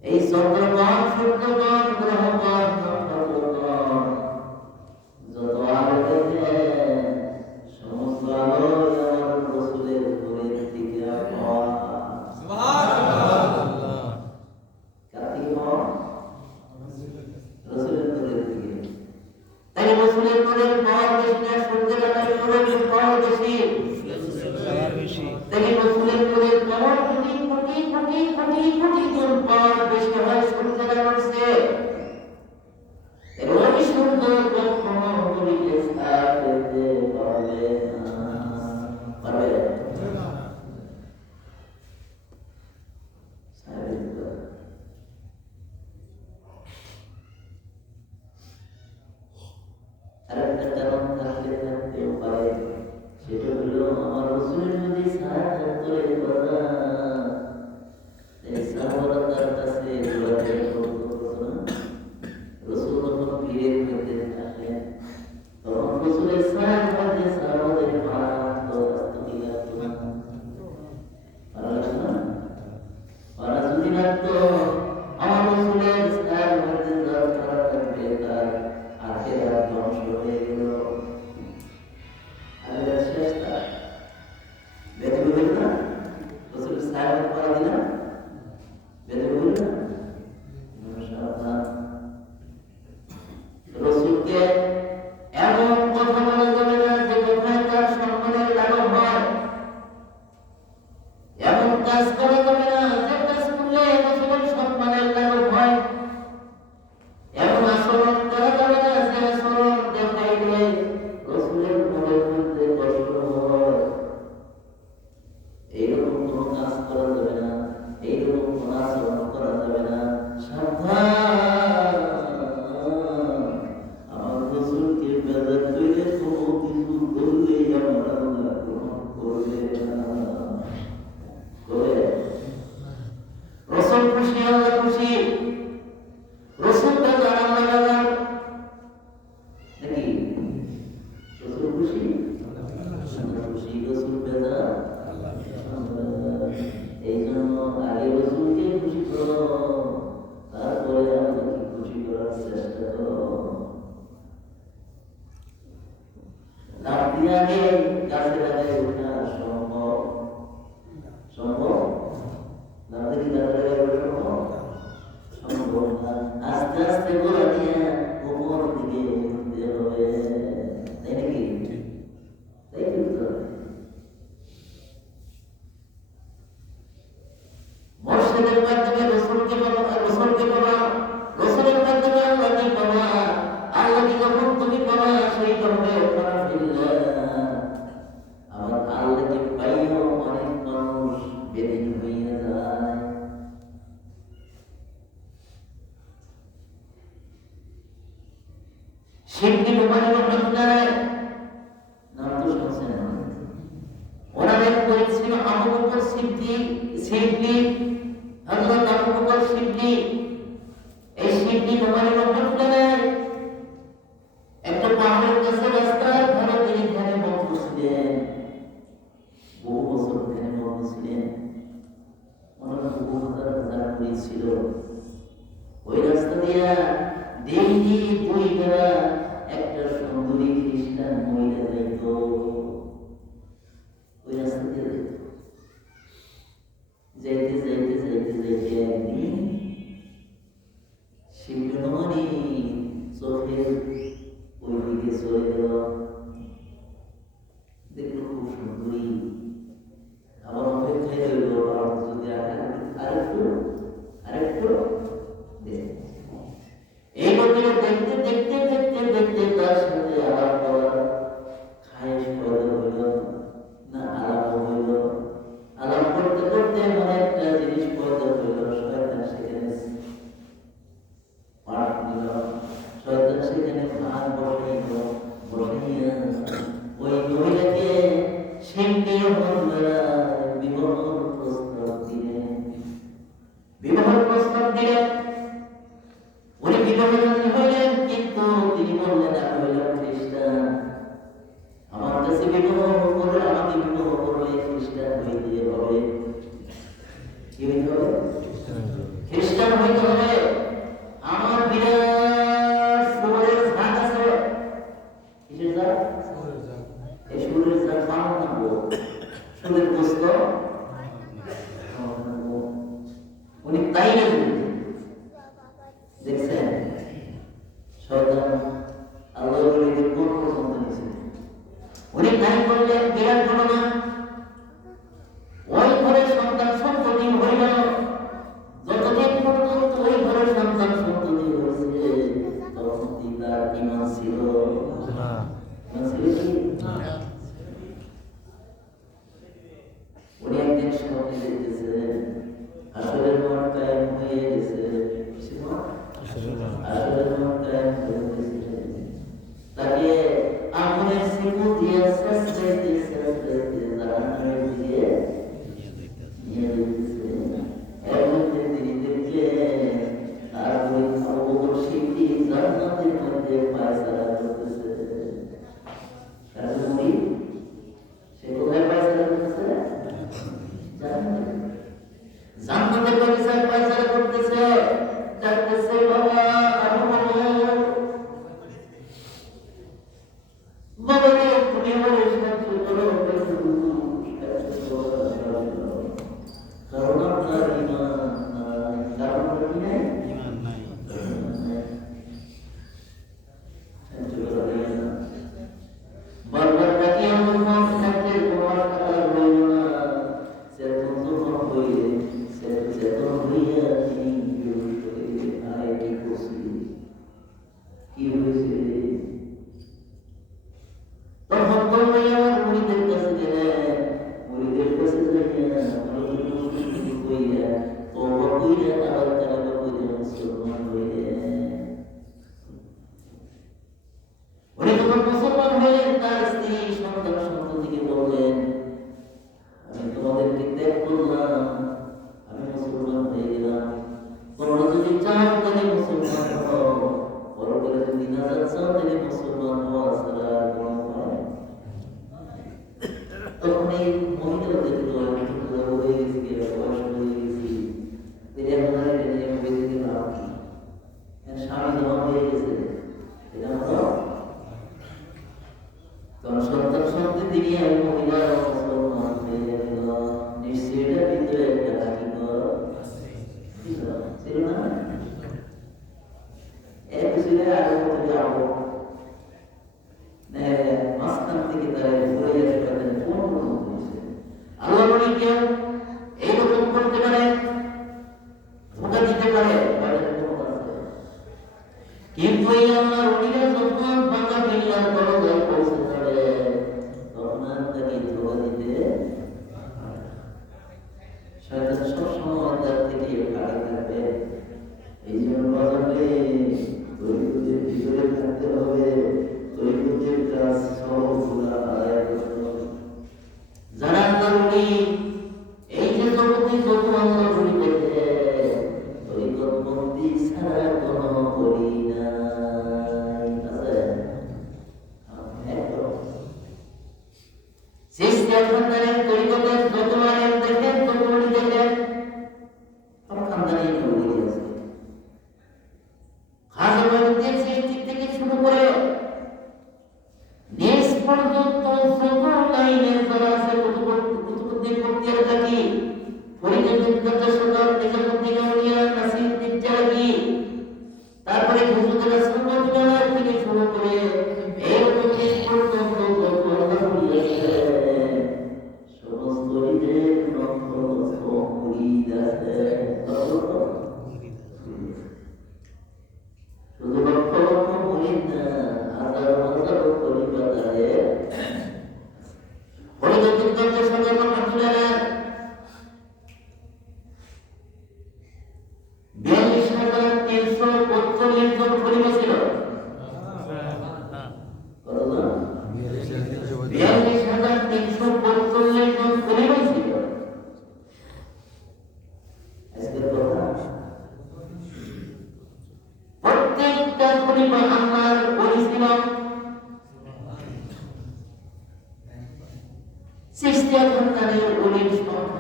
এই চন্দ্রগণ, সূর্যগণ, গ্রহগণ, নক্ষত্রগণ যত আলো দেখে, সমস্ত আলো আমার রাসূলের নূরের থেকে পাওয়া। সুবহানাল্লাহ। কার থেকে পাওয়া? রাসূলের নূরের থেকে। তাই রাসূলের নূরের পাওয়ার বেশি না, সূর্যের আলোর নূরের পাওয়ার বেশি? তাই রাসূলের নূরের পাওয়ার কোটি কোটি কোটি কোটি কোটি গুণ পাওয়ার বেশি হয় সূর্যের আলোর চেয়ে। ওই সূর্য কখনো নবীকে ছায়া পেতে পারবে না, পারবে? ছায়া পেতে পারবে। আরেকটা কারণ থাকতেও পারে, সেটা হলো আমার রাসূলের যদি ছায়া থাকতো এই কথা, এই সাহাবারা তার কাছে দৌড়াদৌড়ি করতো না। রাসূল যখন ভিড়ের মধ্যে থাকতেন, তখন রাসূলের ছায়ার মধ্যে সাহাবাদের পা রাখতো, রাখতো কি রাখতো না? পা রাখতো না? পা যদি রাখতো, আমার রাসূলের ছায়ার মধ্যে যার পা রাখবে তার আখেরাত ধ্বংস হয়ে গেল। আখেরাত শেষ তার। বেঁধে বলবেন না? রাসূলের ছায়ার মধ্যে পা দিনা? বেঁধে বলবেন না? সাবধান। রাসূলকে এমন কথা বলা যাবে না যে কথায় তার সম্মানের লাঘব হয়, এমন কাজ করা যাবে না যে কাজ করলে রাসূলের সম্মানের লাঘব হয়, এমন আচরণ করা যাবে না যে আচরণ দেখাইলে রাসূলের মনের মধ্যে কষ্ট হয়। এইরকম কোনো কাজ করা যাবে না, এইরকম কোনো আচরণ করা যাবে না। সাবধান, আমার রাসূলকে বেজাত কইরে কোনো কিছু করলেই আমার আল্লাহ গ্রহণ করবে না। করবে? রাসূল খুশি, আল্লাহ খুশি। রাসূল বেজার, আল্লাহ বেজার নাকি? রাসূল খুশি, আল্লাহ খুশি। রাসূল বেজার, এই জন্য আগে রাসূলকে খুশি করো, তারপরে আল্লাহকে খুশি করার চেষ্টা করো। লাফ দিয়ে আগে গাছের আগে ওঠা সম্ভব? সম্ভব? লাফ দিয়ে গাছের আগে ওঠা সম্ভব? সম্ভব না। আস্তে আস্তে গোড়া দিয়ে উপর দিকে উঠতে হবে, তাই নাকি? তাই উঠতে হবে। মুর্শিদের মাধ্যমে রাসূলকে পাওয়া, রাসূলকে পাওয়া, রাসূলের মাধ্যমে আল্লাহকে পাওয়া, আল্লাহকে যখন তুমি পাওয়া সেই হবে ফারাফিল্লাহ। আমার আল্লাহকে পাইও অনেক মানুষ বেদিন হয়ে যায়। শিবলি মোবাইল রহমতুল্লাহ নাম তো শুনছেন, ওনার এক পরিচিত ছিল আবু বকর সিদ্দিক, শিবলি হযরত আবু বকর শিবলি। এই শিবলি মোবাইল রহমতুল্লাহ একটা পাহাড়ের কাছে রাস্তার ধারে তিনি ধ্যানে মগ্ন ছিলেন। বহু ছিল, ওই রাস্তা দিয়া ডেইলি 2 বেলা একটা সুন্দরী খ্রিস্টান মহিলা যাইত, ওই রাস্তা দিয়ে যাইতে যাইতে যাইতে যাইতে একদিন শিবনমণি চোখের ওই দিকে চলে গেল, দেখলো খুব সুন্দরী, আমার অপেক্ষায় রইল যদি আরেকটু এই লোকের দেখতে দেখতে দেখতে দেখতে তার সাথে আলাপ করার খায়েশ পয়দা হইল না, আলাপ হইল, আলাপ করতে করতে এমন একটা জিনিস পয়দা হইল, শয়তান সেখানে পাঠ দিল, শয়তান সেখানে ভাত বসাইল, বসাইয়া ওই মহিলাকে সেন্টের মহিলা বিবাহ প্রস্তাব দিলেন, উনি বিবাহ হইলেন, কিন্তু তিনি বললেন আমি হইলাম খ্রিস্টান, আমার কাছে বিবাহ করে আমাকে বিবাহ করলে খ্রিস্টান হইতে হবে, কি হইতে হবে? খ্রিস্টান হইতে হবে। আমার বিরাট সুরের ঝাঁক আছে, কিসের ঝাঁক? এই সুরের ঝাঁক মানবো, সুরের গোস্ত উনি তাই না দেখছেন, শয়তান আল্লাহ ওলিদের কোন পর্যন্ত নিয়েছে, উনি তাই করলেন, বিরাট ঘটনা, ওই ঘরের সন্তান সন্ততি হইল, যতদিন পর্যন্ত ওই ঘরের সন্তান সন্ততি হয়েছে তখন তার ঈমান ছিল না, উনি একদিন স্বপ্নে দেখতেছেন আসলে মন কায়েম হয়ে গেছে, তাকে আগুনের সিকু দিয়ে শেষাইতে জাহান্নামে দিয়ে নিয়ে যেতেছে, এর মধ্যে তিনি দেখলেন তার ওই আবু বকর সিদ্দিক জান্নাতের মধ্যে ফায়সালা করতেছে, সে কোথায় ফায়সালা করতেছে? জান্নাতের পরিচয় ফায়সালা করতেছে, ডাকতেছে বাবা আবু বকর, বাবা রে তুমি আমার সাহায্য করো, কারণ আপনার ঈমান নাই, কারণ আপনার কি নাই? ঈমান নাই। বারবার তাকে আমার মন থাকতে তোমার কথা হইল না, সেরকম যখন হইলে সেরকম হইয়া তিনি আয় কি করছি, কি হয়েছে, তখন তোমরা আমার মুরিদের কাছে গেলেন, মুরিদের কাছে যাইয়া কইয়া তোমরা কইয়া আবার কালামা কইয়া মুসলমান হইলেন, উনি যখন মুসলমান হইলেন তার স্ত্রী সন্তান সন্ততিকে বললেন আমি তোমাদেরকে ত্যাগ করলাম, আমি মুসলমান হয়ে গেলাম, তোমরা যদি চাও তাহলে মুসলমান হও, পরকালে যদি নাজাত চাও তাহলে মুসলমান হওয়া ছাড়া কোনো উপায়। তখন এই মহিলা দেখলো আমি তো বুড়ো হয়ে গেছি, বয়স হয়ে গেছি, তিনি এখন বেঁচে গেলাম, স্বামী জমা হয়ে গেছে, এটা হলো তখন সন্তান সন্ততি নিয়ে ওই মহিলা মুসলমান হয়ে গেল, নিশ্চয়ই এটার ভিতরে একটা ছিল না, এর পিছনে আরো কত যাবো, মাঝখান থেকে তারা ঘুরে আসবে, আল্লাহ বলে কেউ এইরকম করতে পারে, ধোঁকা দিতে পারে, কিন্তু এই আল্লাহর ওলিরা যখন বাঁকা বিল্লার দরজায় পৌঁছে যাবে তখন আর তাকে ধোঁকা দিতে, শয়তান সবসময় তার থেকে ভালো থাকবে। এই জন্য বাজারে তরিকতের ভিতরে থাকতে হবে, তরিকতের কাজ সবগুলা আদায় করতে হবে। যারা আল্লাহর ওলি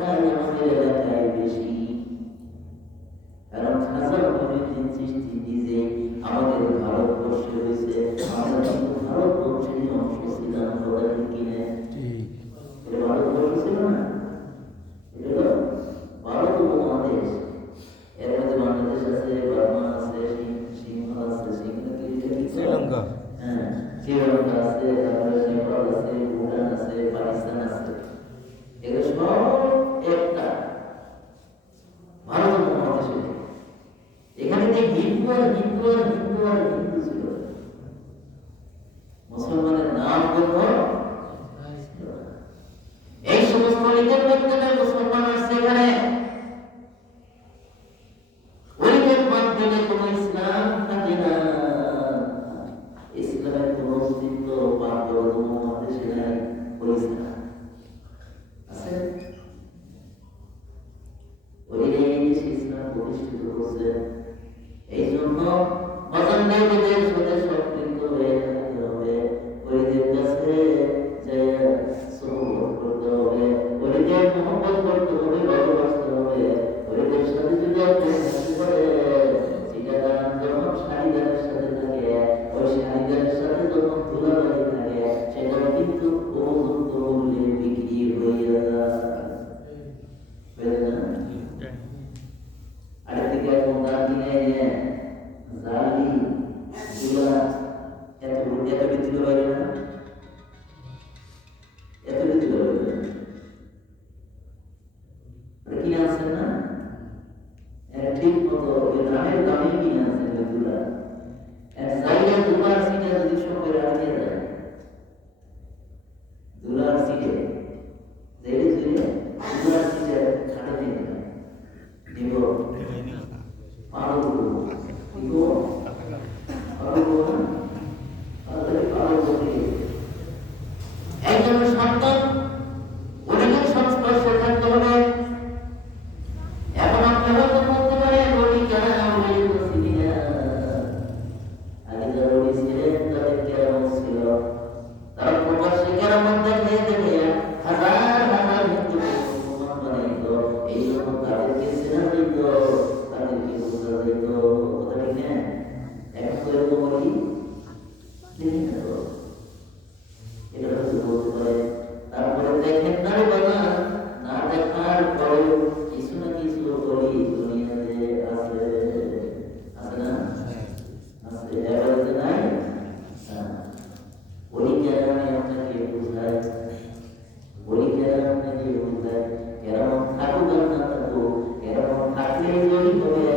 আমাদের এলাকায় বেশি, কারণ খাজা মঈনুদ্দিন চিশতি নিজে আমাদের ভারতবর্ষে হয়েছে, আমরা কিন্তু ভারতবর্ষেরই অংশ ছিলাম, কথা ঠিক কিনা? এটা ভারতবর্ষ ছিল না, এটা হলো ভারত উপমহাদেশ। এর মধ্যে বাংলাদেশ আছে, বার্মা আছে, সিংহল আছে, শ্রীলঙ্কা, হ্যাঁ, শ্রীলঙ্কা আছে, তারপরে নেপাল আছে, ভুটান আছে, পাকিস্তান আছে, এগুলো সব একটা ভারত উপমহাদেশে। এখানে যে হিন্দু আর হিন্দু আর হিন্দু আর হিন্দু ছিল, মুসলমানের নাম বলবো এই সমস্ত লিখের মাধ্যমে মুসলমান আসছে এখানে। ওইটার মাধ্যমে কোন ইসলাম থাকে না, ইসলামের কোন অস্তিত্ব ভারত উপমহাদেশে নাই, ওই ইসলাম আছে ওই ইসলাম প্রতিষ্ঠিত করছে। এই জন্য মজান্নাদের সাথে সম্পৃক্ত হয়ে থাকতে হবে, ওইদের কাছে যে সুহবত করতে হবে, ওইদের মহব্বত করতে হবে, ভালোবাসতে হবে। ওইদের সাথে যদি আপনি থাকতে পারে, চিটাগাং যখন শাড়িদারের সাথে থাকে, ওই শাড়িদারের সাথে যখন ধুলাবালি থাকে, সেটা কিন্তু উপযুক্ত মূল্যে বিক্রি হয়ে যায়। আরেকদিকে এখন দাম কিনে এনে জালি ধুলা এত বৃদ্ধি পারে না, এত বৃদ্ধি পারে কিনে আনছেন না, ঠিক মতো দামের দামে কিনে আনছেন ওই ধুলা। জাইলের ধুলার সিটে যদি সবাই রাখিয়ে দেয়, ধুলার সিটে জাইলে ধুলে ধুলার সিটে খাটে দিয়ে দিব পারো দিব একজন সন্তান অনেকের সংস্পর্শে থাকতে হবে। এখন আপনি হয়তো বলতে পারেন রোগী কেনা আগে যারা রোগী ছিলেন তাদের কেরামত ছিল, তারা প্রকাশ্যে কেরামত দেখিয়ে দেখে হাজার হাজার হিন্দু মুসলমান বানাইত। এই জন্য তাদেরকে চেনা যেত, তাদেরকে বোঝা যেত, কথা ঠিক না? এখন তো এরকম বলি দেখি না তো, এটা হচ্ছে বলতে পারে। তারপরে দেখেন না রে বাবা, না দেখার পরেও কিছু না কিছু বলি দুনিয়াতে আছে, আছে না? আছে, এবারে নাই। বলি কেরামে আপনাকে বোঝায়, বলি কেরামে আপনাকে বোঝায়, কেরামত থাকুক আর না থাকুক, কেরামত থাকলে জড়ি হবে,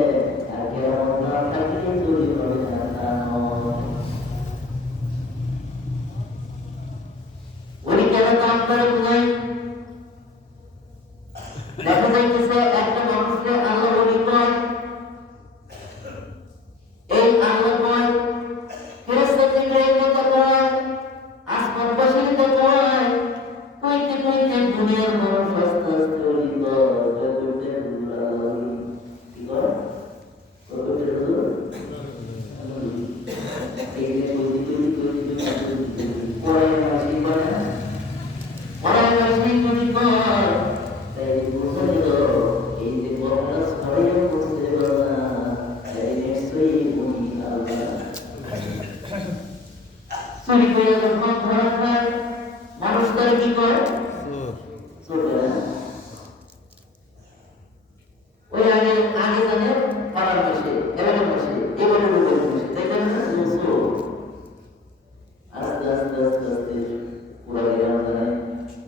আর কেরামত না থাকলে জড়ি হবে না, তা নয়। বলি কেরামত আপনারা বোঝায়, দেখা যাইতেছে একটা মানুষকে আল্লাহ বলি কয়, এই আল্লাহ কয়, ফেরেশতাকে কথা কয়, আসমানবাসীকে কয়, কইতে কইতে দুনিয়ার মানুষ আস্তে আস্তে বলি করতে কি কর করতে এই যে পড়ায় মাসি করে পড়ায় মাসি যদি কয়, তাই বোঝা গেল এই যে পড়াটা ছড়িয়ে পড়ছে বাবা, তাই নিশ্চয়ই উনি আল্লাহ। চুরি করে যখন ধরা খায়, মানুষ তারা কি করে? ওই আগে আগে জানে পাড়ার পাশে, এলাকার পাশে, এবারে লোকের পাশে, দেখেন না? আস্তে আস্তে আস্তে আস্তে পুরা গ্রাম জানে,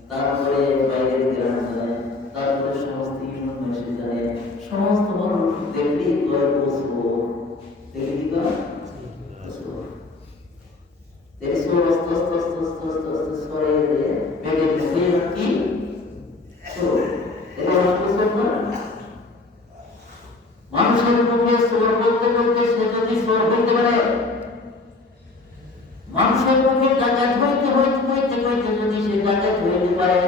তারপরে বাইরের গ্রাম জানে, তারপরে সমস্ত ইউনিয়ন মাসে জানে, সমস্ত মানুষ দেখলেই কয় বসবো, দেখলি কি কয়? মানুষের মুখে সোর বলতে বলতে সে যদি সোর হইতে পারে, মানুষের মুখে ডাকাত হইতে হইতে হইতে হইতে যদি সে ডাকাত হইতে পারে,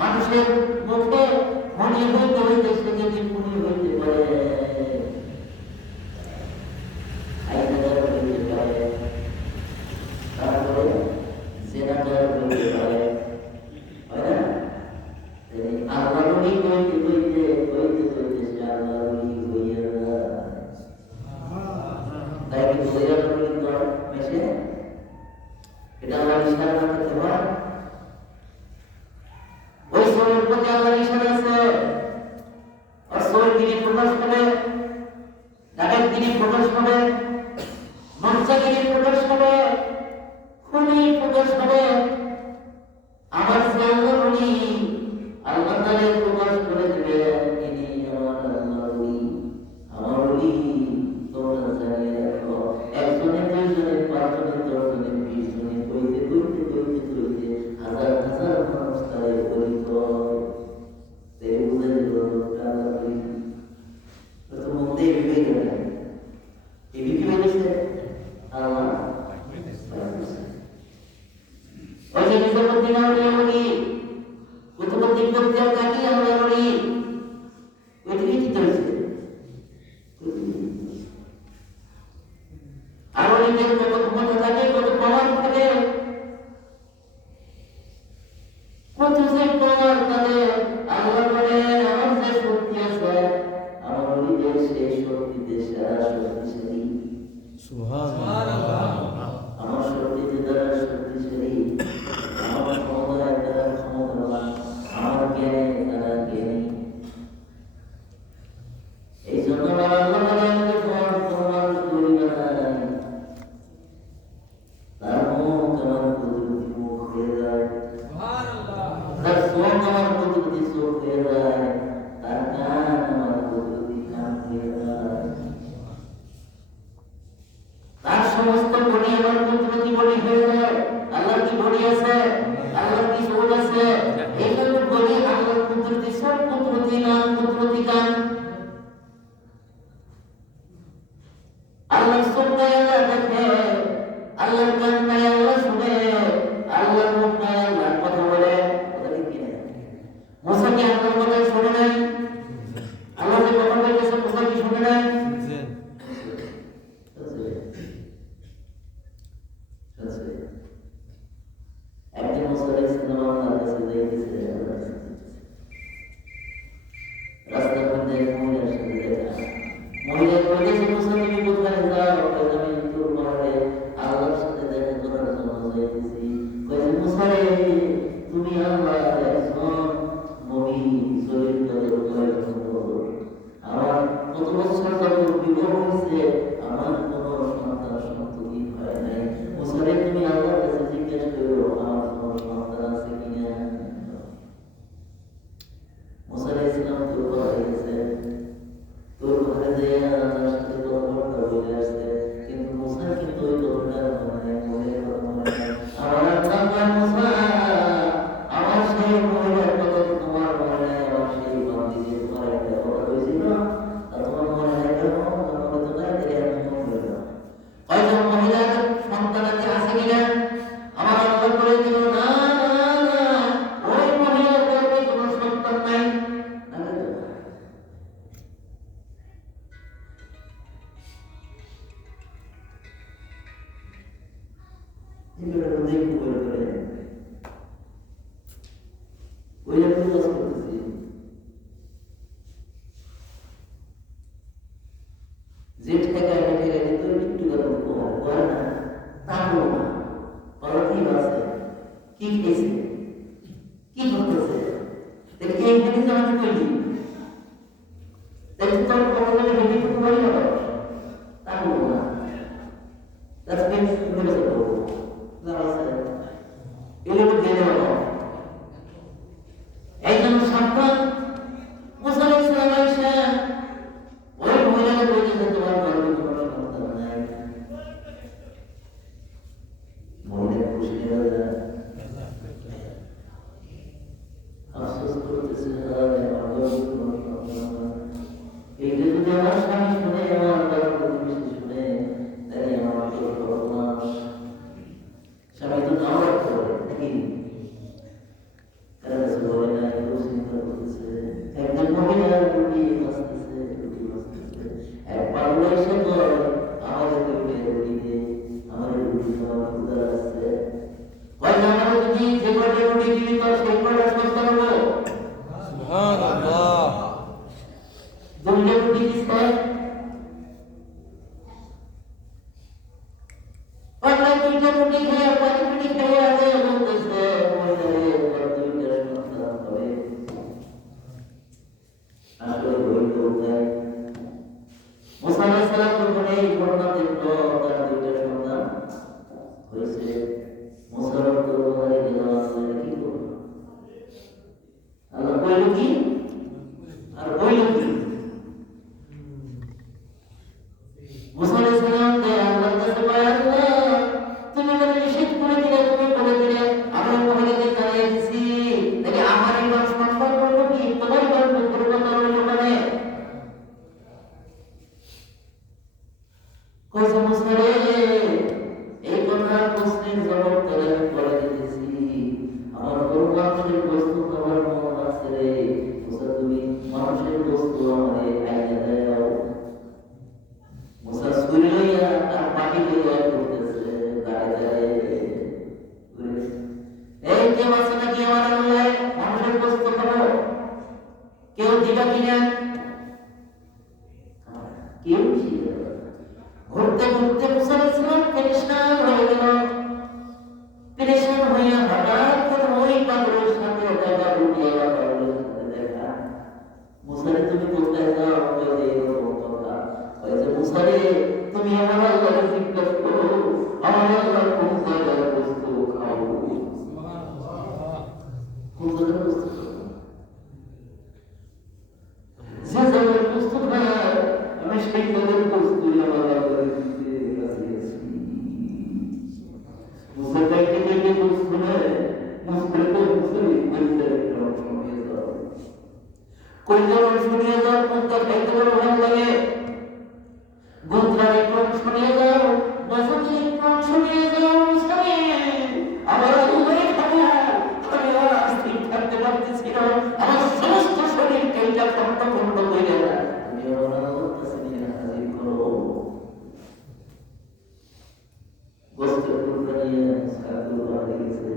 মানুষের মুখে মনি হইতে হইতে সে যদি মনি হইতে পারে, আইনাদার হইতে পারে, তারপরে জেনাদার হইতে পারে, হয় না? আল্লাহ সোরের প্রতি আল্লাহর ইশারা আছে। আর সোরগিরি প্রকাশ করে, ডাকাতগিরি প্রকাশ করে, মঞ্চাগিরি প্রকাশ করে, খুনি প্রকাশ করে। আমার যে আল্লাহ বলি, আল্লাহ তাআলা প্রকাশ করে দেবে ইনি আমার আল্লাহ বলি, আমার বলি। তোমরা জানিয়ে রাখো, একজনে, দুইজনে, পাঁচজনে, দশজনে, 20 জনে কইতে কইতে কইতে কইতে হাজার হাজার মানুষ তারে বলি কয়। তাই বুঝে গেল লোকটা আল্লাহ বলি। তো মধ্যে বিবেক গেল, এই বিবেক হয়েছে আল্লাহ। ওই যে নিজামুদ্দিন আউলিয়া বলি, কুতুবুদ্দিন বক্তিয়ার কাকি আউলিয়া বলি, ওই থেকে কি হয়েছে? আরো নিজের কত ক্ষমতা থাকে, কত পাওয়ার থাকে, কত যে পাওয়ার তাদের। আল্লাহ বলেন আমার যে শক্তি আছে, আমার নিজের সেই শক্তিতে সারা শক্তিশালী। সুবহানাল্লাহ। আমার শক্তিতে দ্বারা শক্তিশালী, আমার ক্ষমতায় দ্বারা ক্ষমতাবান, আমার জ্ঞানে দ্বারা জ্ঞানী। এই জন্য আল্লাহ বলেন যখন তোমার করিবে নাই, তার মুখ আমার কুদরতি মুখ হয়ে যায়, তার চোখ আমার কুদরতি চোখ হয়ে যায়, তার কান আমার কুদরতি কান হয়ে যায়, তার সমস্ত বডি আমার কুদরতি বডি হয়ে যায়। আল্লাহর কি বডি আছে? আল্লাহর কি চোখ আছে? এই জন্য বলি আল্লাহর কুদরতি সব, কুদরতি নাম, কুদরতি কান। আল্লাহর চোখ নাই আল্লাহ দেখে, আল্লাহর কান নাই আল্লাহ শুনে, আল্লাহর মুখ নাই আল্লাহ কথা বলে। কথা ঠিক কিনা? মুসা কি আল্লাহর কথা শুনে নাই? আল্লাহ যে কথা বলতেছে মুসা কি শুনে নাই? একদিন মুসা আলাইহিস সালাম আল্লাহর কাছে যাইতেছে, রাস্তার মধ্যে এক মহিলার সাথে দেখা। মহিলা বলতেছে মুসা তুমি কোথায় যাও? বলে আমি তোর পাহাড়ে আল্লাহর সাথে দেখা করার জন্য যাইতেছি। বলে মুসা রে, তুমি আল্লাহর একজন নবী, শরীর কদর কয়েকজন কদর। আমার কত বছর যাবত বিবাহ হয়েছে, আমার কোনো সন্তান সন্ততি হয় নাই। মুসা রে, তুমি আল্লাহর কাছে জিজ্ঞেস করো আমার কোনো সন্তান আছে কিনা। মুসা আলাইহিস সালাম তোর ঘরে গেছে, তোর ঘরে যেয়ে তার সাথে কথাবার্তা বলে আসছে, কিন্তু মুসা কিন্তু ওই কথাটা মনে মহিলার কথা মনে নাই। আমার আল্লাহ মুসা, আমার সেই মহিলার কথা তোমার মনে নাই, আমার সেই বান্দি যে তোমার একটা কথা হয়েছিল তা তোমার মনে নাই কেন? মনে তো নাই, তাহলে আমি মনে হইল হয়তো মহিলার সন্তান আছে কিনা। আমার আল্লাহ বলে দিল না না না, ওই মহিলার গর্ভে কোনো সন্তান নাই। এগুলো দেখে বলে করে ওই রকম কাজ করতেছি। যে ঠেকায় ঠেকায় কিন্তু একটু গল্প করে না, তা বলো না। বলো কি আছে, কি খেয়েছে, কি করতেছে, তাহলে এই জিনিস আমি বলি, তাহলে তোর কথা বলে ভেবে তুমি বলি না, তা বলো না। That's been invisible. এগুলো জেনে হলো একজন সন্তান মুসা আলাইহিস সালাম এসে ওই মহিলাকে বলতেছে তোমার গর্ভে কোনো সন্তান নাই। মহিলা খুশি হয়ে যায়, আফসোস করতেছে আমার গর্ভে কোনো সন্তান নাই। এইটা যদি আমার স্বামী শুনে, আমার গর্ভে শুনে, তাহলে আমার তো সর্বনাশ। স্বামী তো হইল কি আর হইল কি? মুসা আলাইহিস সালাম আল্লাহর কাছে বলে, আল্লাহ তুমি আমাকে নিষেধ করে দিলে, তুমি বলে দিলে আমি মহিলাদের জানিয়ে দিছি, তাহলে আমার এই মানুষ সম্মান করবো কি তোমার গর্ব করবো না হইল মানে? কইছে মুসা রে এই কথা প্রশ্নের জবাব তোরা করে দিতেছি, আমার গর্বাঞ্চলের বস্তু তোমার মন আছে রে মুসা, তুমি মানুষের বস্তু আমারে আইনা দাও। মুসা ছুরি লইয়া আর মাটি লইয়া করতেছে দাঁড়িয়ে দাঁড়িয়ে, এই কেউ আছে নাকি আমার আল্লাহ মানুষের বস্তু খাবো? কেউ দিবা কিনা? কেউ ছিল না। ঘুরতে ঘুরতে মুসা আলাইহিস সালাম পেরেশান হয়ে গেল। পেরেশান হইয়া হঠাৎ করে ওই পাগলের সাথে দেখা, উঠিয়া পাগলের সাথে দেখা। মুসা রে তুমি কোথায় যাও? বলে এরকম কথা। বলে মুসা রে তুমি আমার আল্লাহকে জিজ্ঞাসা করো, আমার আল্লাহ কোন জায়গার বস্তু খাও? কোন জায়গার বস্তু খাও? যে জায়গার বস্তু খায় আমি সেই জায়গার বস্তু আমার আল্লাহকে দিতে রাজি আছি। মুসা তাকে দেখে বস্তু নেয়, মুসা তো মুসলি কইতে শুনিয়ে যাও, কইতে শুনিয়ে যাও, কোনটা খাইতে বড় ভালো লাগে, গোত্রার একটু শুনিয়ে যাও, বসতের একটু শুনিয়ে যাও। মুসলি আমার আল্লাহই খাবো, আমি আর স্থির থাকতে পারতেছি না, আমার সমস্ত শরীর কেইটা কণ্ঠ কণ্ঠ হয়ে গেল, তুমি আমার আল্লাহর কাছে নিয়ে হাজির করো। গোস্তের টুকরা নিয়ে মুসা বাড়ি গেছে।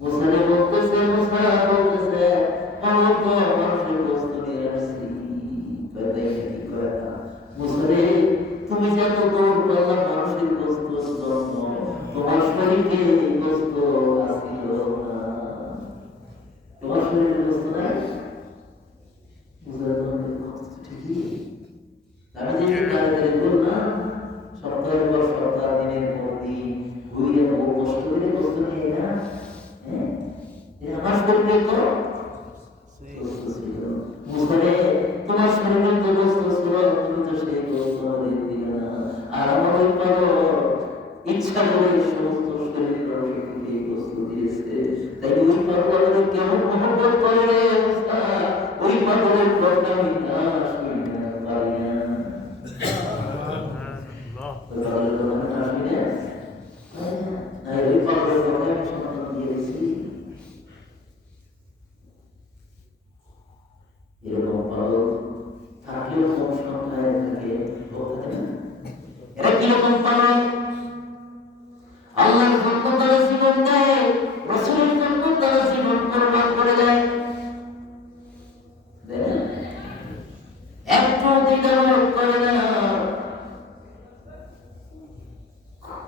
মুসা বলতেছে, মুসা বলতেছে আমার তো মানুষের গোস্ত নিয়ে আসছি। কি করে না মুসা রে তুমি যে এত দৌড় করলাম মানুষের গোস্ত জন্য, তোমার শরীরে গোস্ত আসছিল না, তোমার শরীরে গোস্ত নাই। মুসা ঠিকই আমি যে তাড়াতাড়ি করলাম, সপ্তাহের পর সপ্তাহ, দিনের পর দিন ঘুরিয়ে বহু কষ্ট করে গোস্ত নিয়ে না, হ্যাঁ আমার শরীরে তো গোস্ত ছিল। মুসা রে তোমার শরীরে তো গোস্ত ছিল, তুমি তো সেই গোস্ত আমাদের দিলে না, আর আমার ওই পাগল ইচ্ছা করে সমস্ত শরীরের রসে গোস্ত দিয়েছে, তাই ওই পাগল আমাদের কেমন মহব্বত করে রে মুসা, ওই পাগলের কথা আমি না শুনতে পারি না। এরকম পাগল থাকলেও কম সংখ্যায় থাকে, এরা কিরকম পাগল? আল্লাহর জন্য তারা জীবন দেয়, রাসূলের জন্য তারা জীবন কোরবান করে দেয়, একটু দ্বিধাবোধ করে না।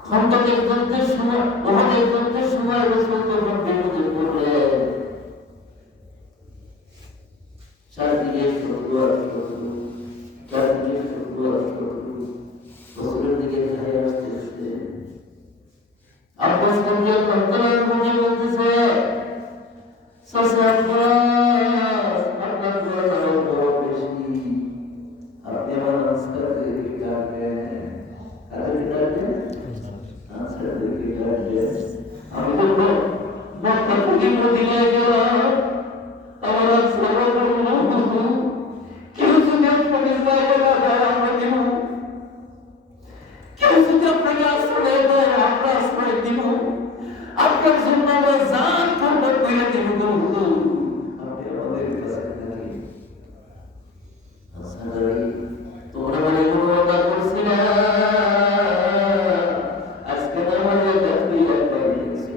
খন্দকের যুদ্ধের সময়, উহুদের যুদ্ধের সময় রাসূল যখন বিপদে পড়লেন, চারদিকে শত্রু আর শত্রু, চারদিকে শত্রু আর শত্রু রাসূলের দিকে ধায় আসতেছে। আব্বাস রাদিয়াল্লাহু তাআলা বলতেছে, সাসার আব্বাস আপনার বড় বড় বেশি, আপনি আমার আনসারকে ডাকবেন, কাকে ডাকবেন? আনসারকে ডাকবেন। আমি বলবো মক্কা থেকে মদিনায় গেলাম, আমার আনসার বলল হুজুর কেউ যদি আপনাকে জায়গা না দেয় আমরা দিব, কেউ যদি আপনাকে আশ্রয় দেয় আমরা আশ্রয় দিব, আপনার জন্য আমরা জান কোরবান করে দিব গো হুজুর, আপনি আমাদের কাছে থাকি। আনসারী তোমরা মানে কোনো কথা করছি না, আজকে তো আমাদের জাতি একটা দিয়েছি।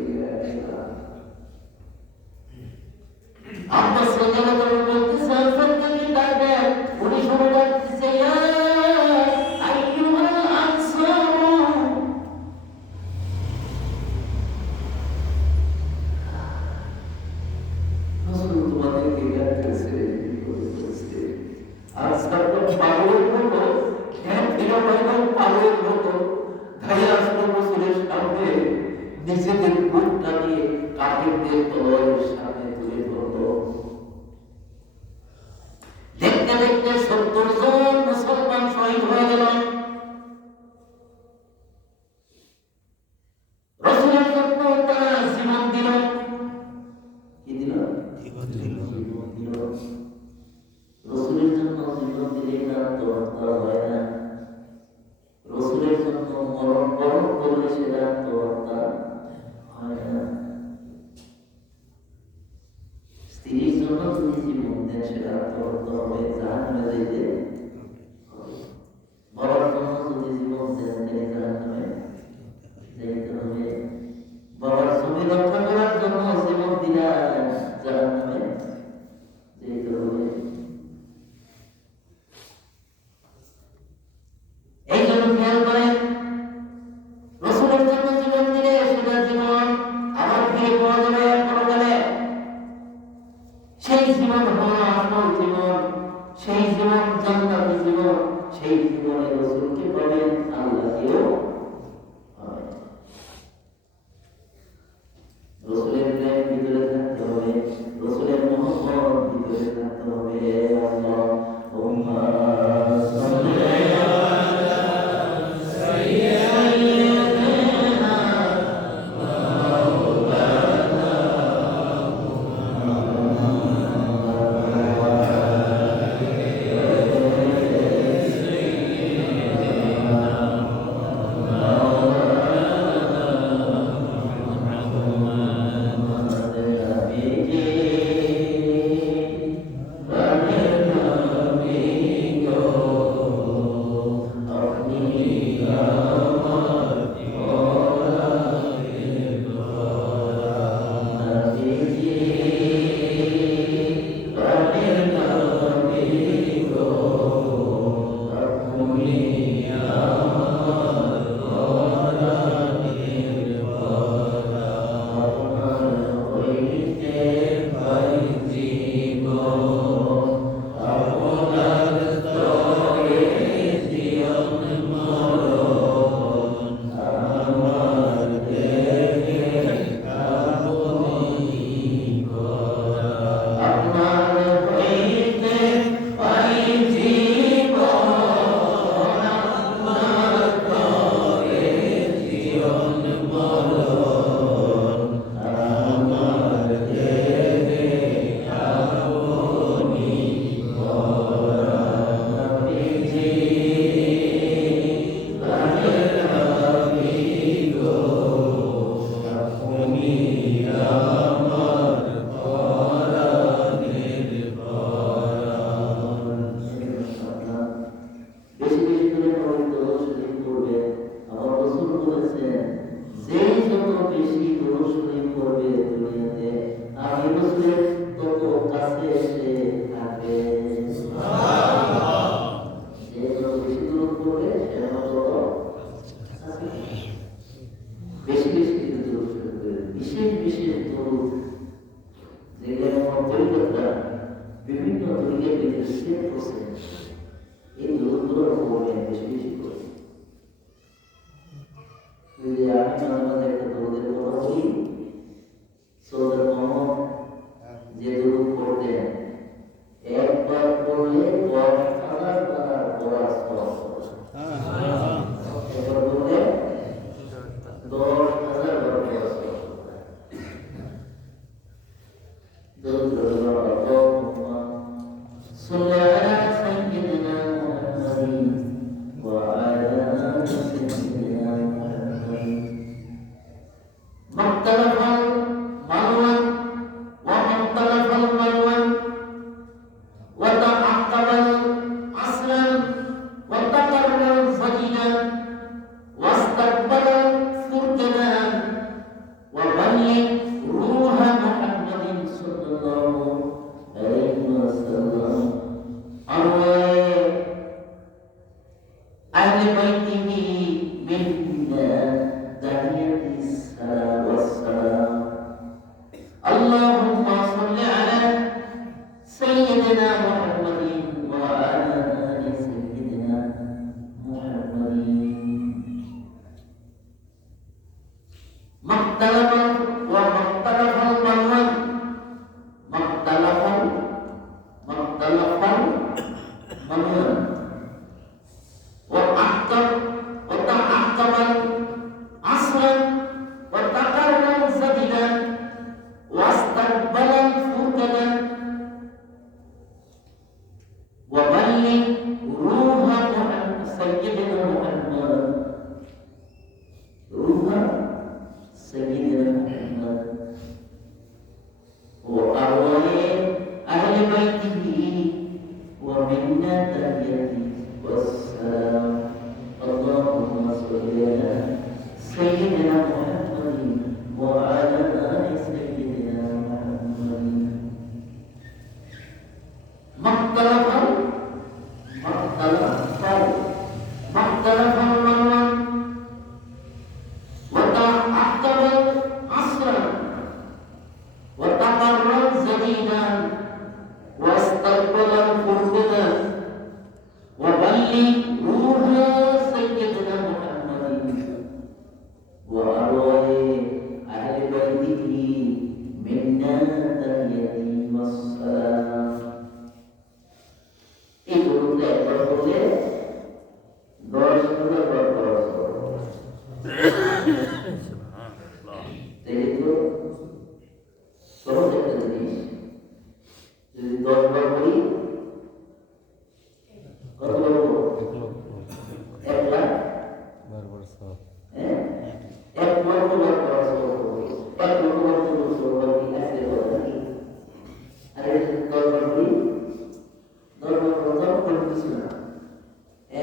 আব্বাস রাদিয়াল্লাহু তাআলা বলতেছে, আনসারকে ডাকবেন, উনি শুনে ডাকতেছে, ইয়া আইয়ুহাল আনসার, রাসূল তোমাদেরকে ডাকতেছে, বলতেছে আনসার তো পাগলের মতো, জ্ঞান ফিরে পাইলেও পাগলের মতো ধাইয়া আসলো রাসূলের সামনে, নিজেদের বুকটাকে কাফেরদের তলোয়ারের সামনে তুলে ধরলো। আত্মহত্যা হয় না, রসুলের জন্য মরণ বরণ করলে সেটা আত্মহত্যা হয় না। স্ত্রীর জন্য যদি জীবন দেন সেটা আত্মহত্যা হবে, জাহান্নামে যাইতে হবে। বাবার জন্য যদি জীবন দেন তিনি জাহান্নামে যাইতে হবে। বাবার জমি রক্ষা করার জন্য জীবন দিলেন জাহান্নামে যাইতে হবে। এই জন্য খেয়াল করেন, রসুলের জন্য জীবন দিলে সেটা জীবন আবার ফিরে পাওয়া যাবে পরকালে। সেই জীবন হলো আসল জীবন, সেই জীবন জান্নাতি জীবন, সেই জীবনে রসুলকে পাবেন, আল্লাহকেও পাবেন। রসুলের প্রেম ভিতরে থাকতে হবে, রসুলের মহব্বত ভিতরে থাকতে হবে। আল্লাহুম্মা সাল্লি বিভিন্ন দুর্গের ভিতরে সেট করছে, এই দুর্গগুলোর উপরে বেশি বেশি করে। যদি আমি মাঝে মাঝে একটা দুর্গের কথা বলি, সৌদের মোহাম্মদ যে দুর্গ করতেন, একবার করলে 10,000 বার পড়ার সওয়াব। একবার করলে 10,000 বার পড়ার সওয়াব। وبلغ روح بيته ومنا تحيته والسلام اللهم صل على سيدنا محمد وعلى آل سيدنا محمد مختلف المنون وتعقب عصرا وتقرب زمينا واستقبل قربنا وبلغ روح سيدنا محمد وأرواح أهل بيته منا تحيته والسلام. এই দরুদটা একবার পড়লে 10,000 বার পড়া তাই তো সহজ একটা জিনিস। যদি 10 বার পড়ি কত বার পড়ব? 1 লাখ বারবার সব হ্যাঁ 1 লক্ষ বার পড়া সহজ। 1 লক্ষ বার পড়লে সহজ আছে বলা কি? আরে 10 বার পড়ি 10 বার পড়া কোনো কিছু না।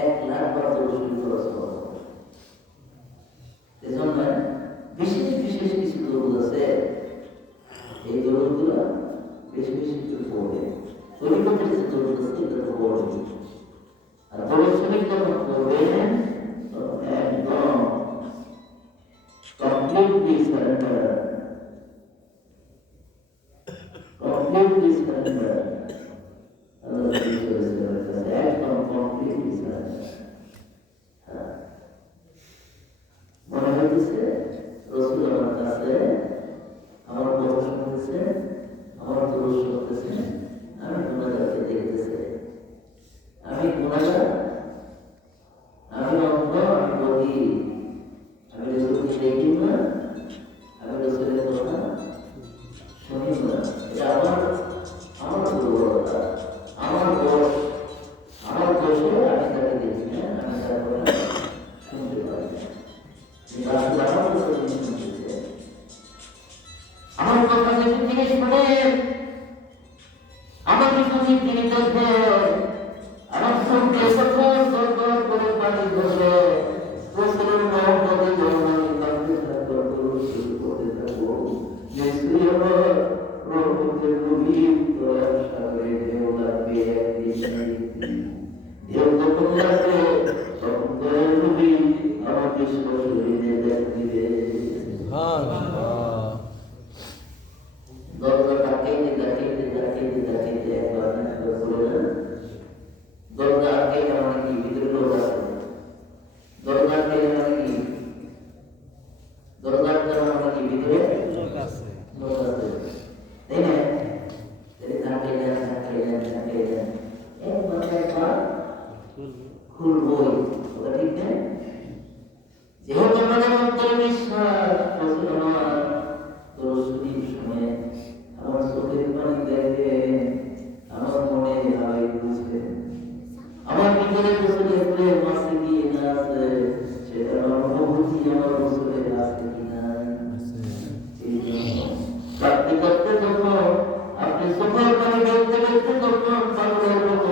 1 লাখ বার পড়লে সহজ সহজ। এজন্য বিশেষ বিশেষ কিছু দরুদ আছে, এই দরুদগুলো বেশি বেশি করে পড়ে। শরীফের যে দরুদ আছে এটা তো পড়বে, আর দরুদ শরীফ যখন পড়বেন তখন একদম কমপ্লিটলি সারেন্ডার আল্লাহ একদম কমপ্লিটলি সারেন্ডার। মনে হইতেছে রসুল আমার কাছে আমার কথা শুনতেছে, আমার দোষ করতেছে, আমি গুনাহগারকে দেখতেছে, আমি গুনাহগার, আমি অন্ধ, আমি বধির, আমি রসুলকে দেখি না, আমি রসুলের কথা শুনি না। এটা আমার দুর্বলতা, আমার দোষ, আমার দোষে আমি তাকে দেখি না, আমি তার কথা শুনতে পারি না। আমার কথা যদি তিনি শোনেন, আমাকে যদি তিনি দেখবেন, আমার সঙ্গে সকল দরকার করে পানি ধরবে, রসুলের মহব্বতে যখন আমি কাঁদতে থাকবো, শুরু করতে থাকবো, নিশ্চয়ই আমার রহমতের গভীর দয়ার সাগরে ঢেউ লাগবে একদিন। ঢেউ যখন লাগবে তখন দয়ার গভীর আমাকে সশরীরে দেখা দিবে। দরজা ডাকাইতে ডাকাইতে ডাকাইতে ডাকাইতে একবার বলে না, দরজা আটকাইতে মানে কি ভিতরে লোক আছে, দরজা আটকাইতে মানে কি, দরজা আটকাইতে মানে কি ভিতরে লোক আছে, তাই না? ডাকাইলেন ডাকাইলেন ডাকাইলেন একবার খুলবই, ওটা ঠিক না? যেহেতু আমাদের অন্তরে বিশ্বাস, রসুল আমার দরুদ শুনে আমার চোখের পানি দেখে, আমার মনে আবেগ বুঝে, আমার ভিতরে রসুলের প্রেম আছে কি না আছে, সেটা অনুভূতি আমার রসুলের আছে কি না। কাঁদতে কাঁদতে যখন আপনি চোখের পানি দেখতে দেখতে যখন পাগলের মতো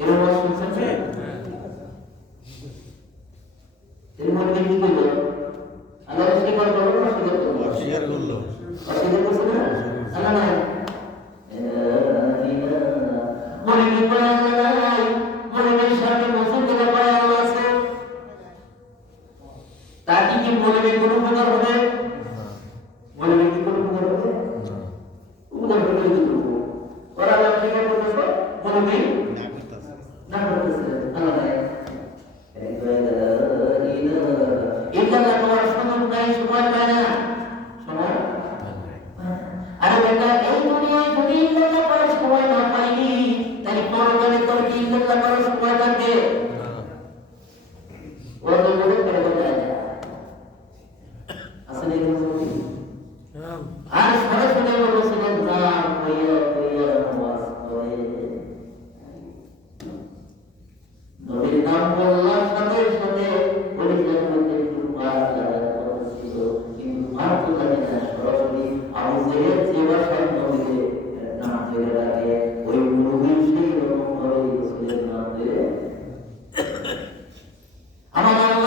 এরকম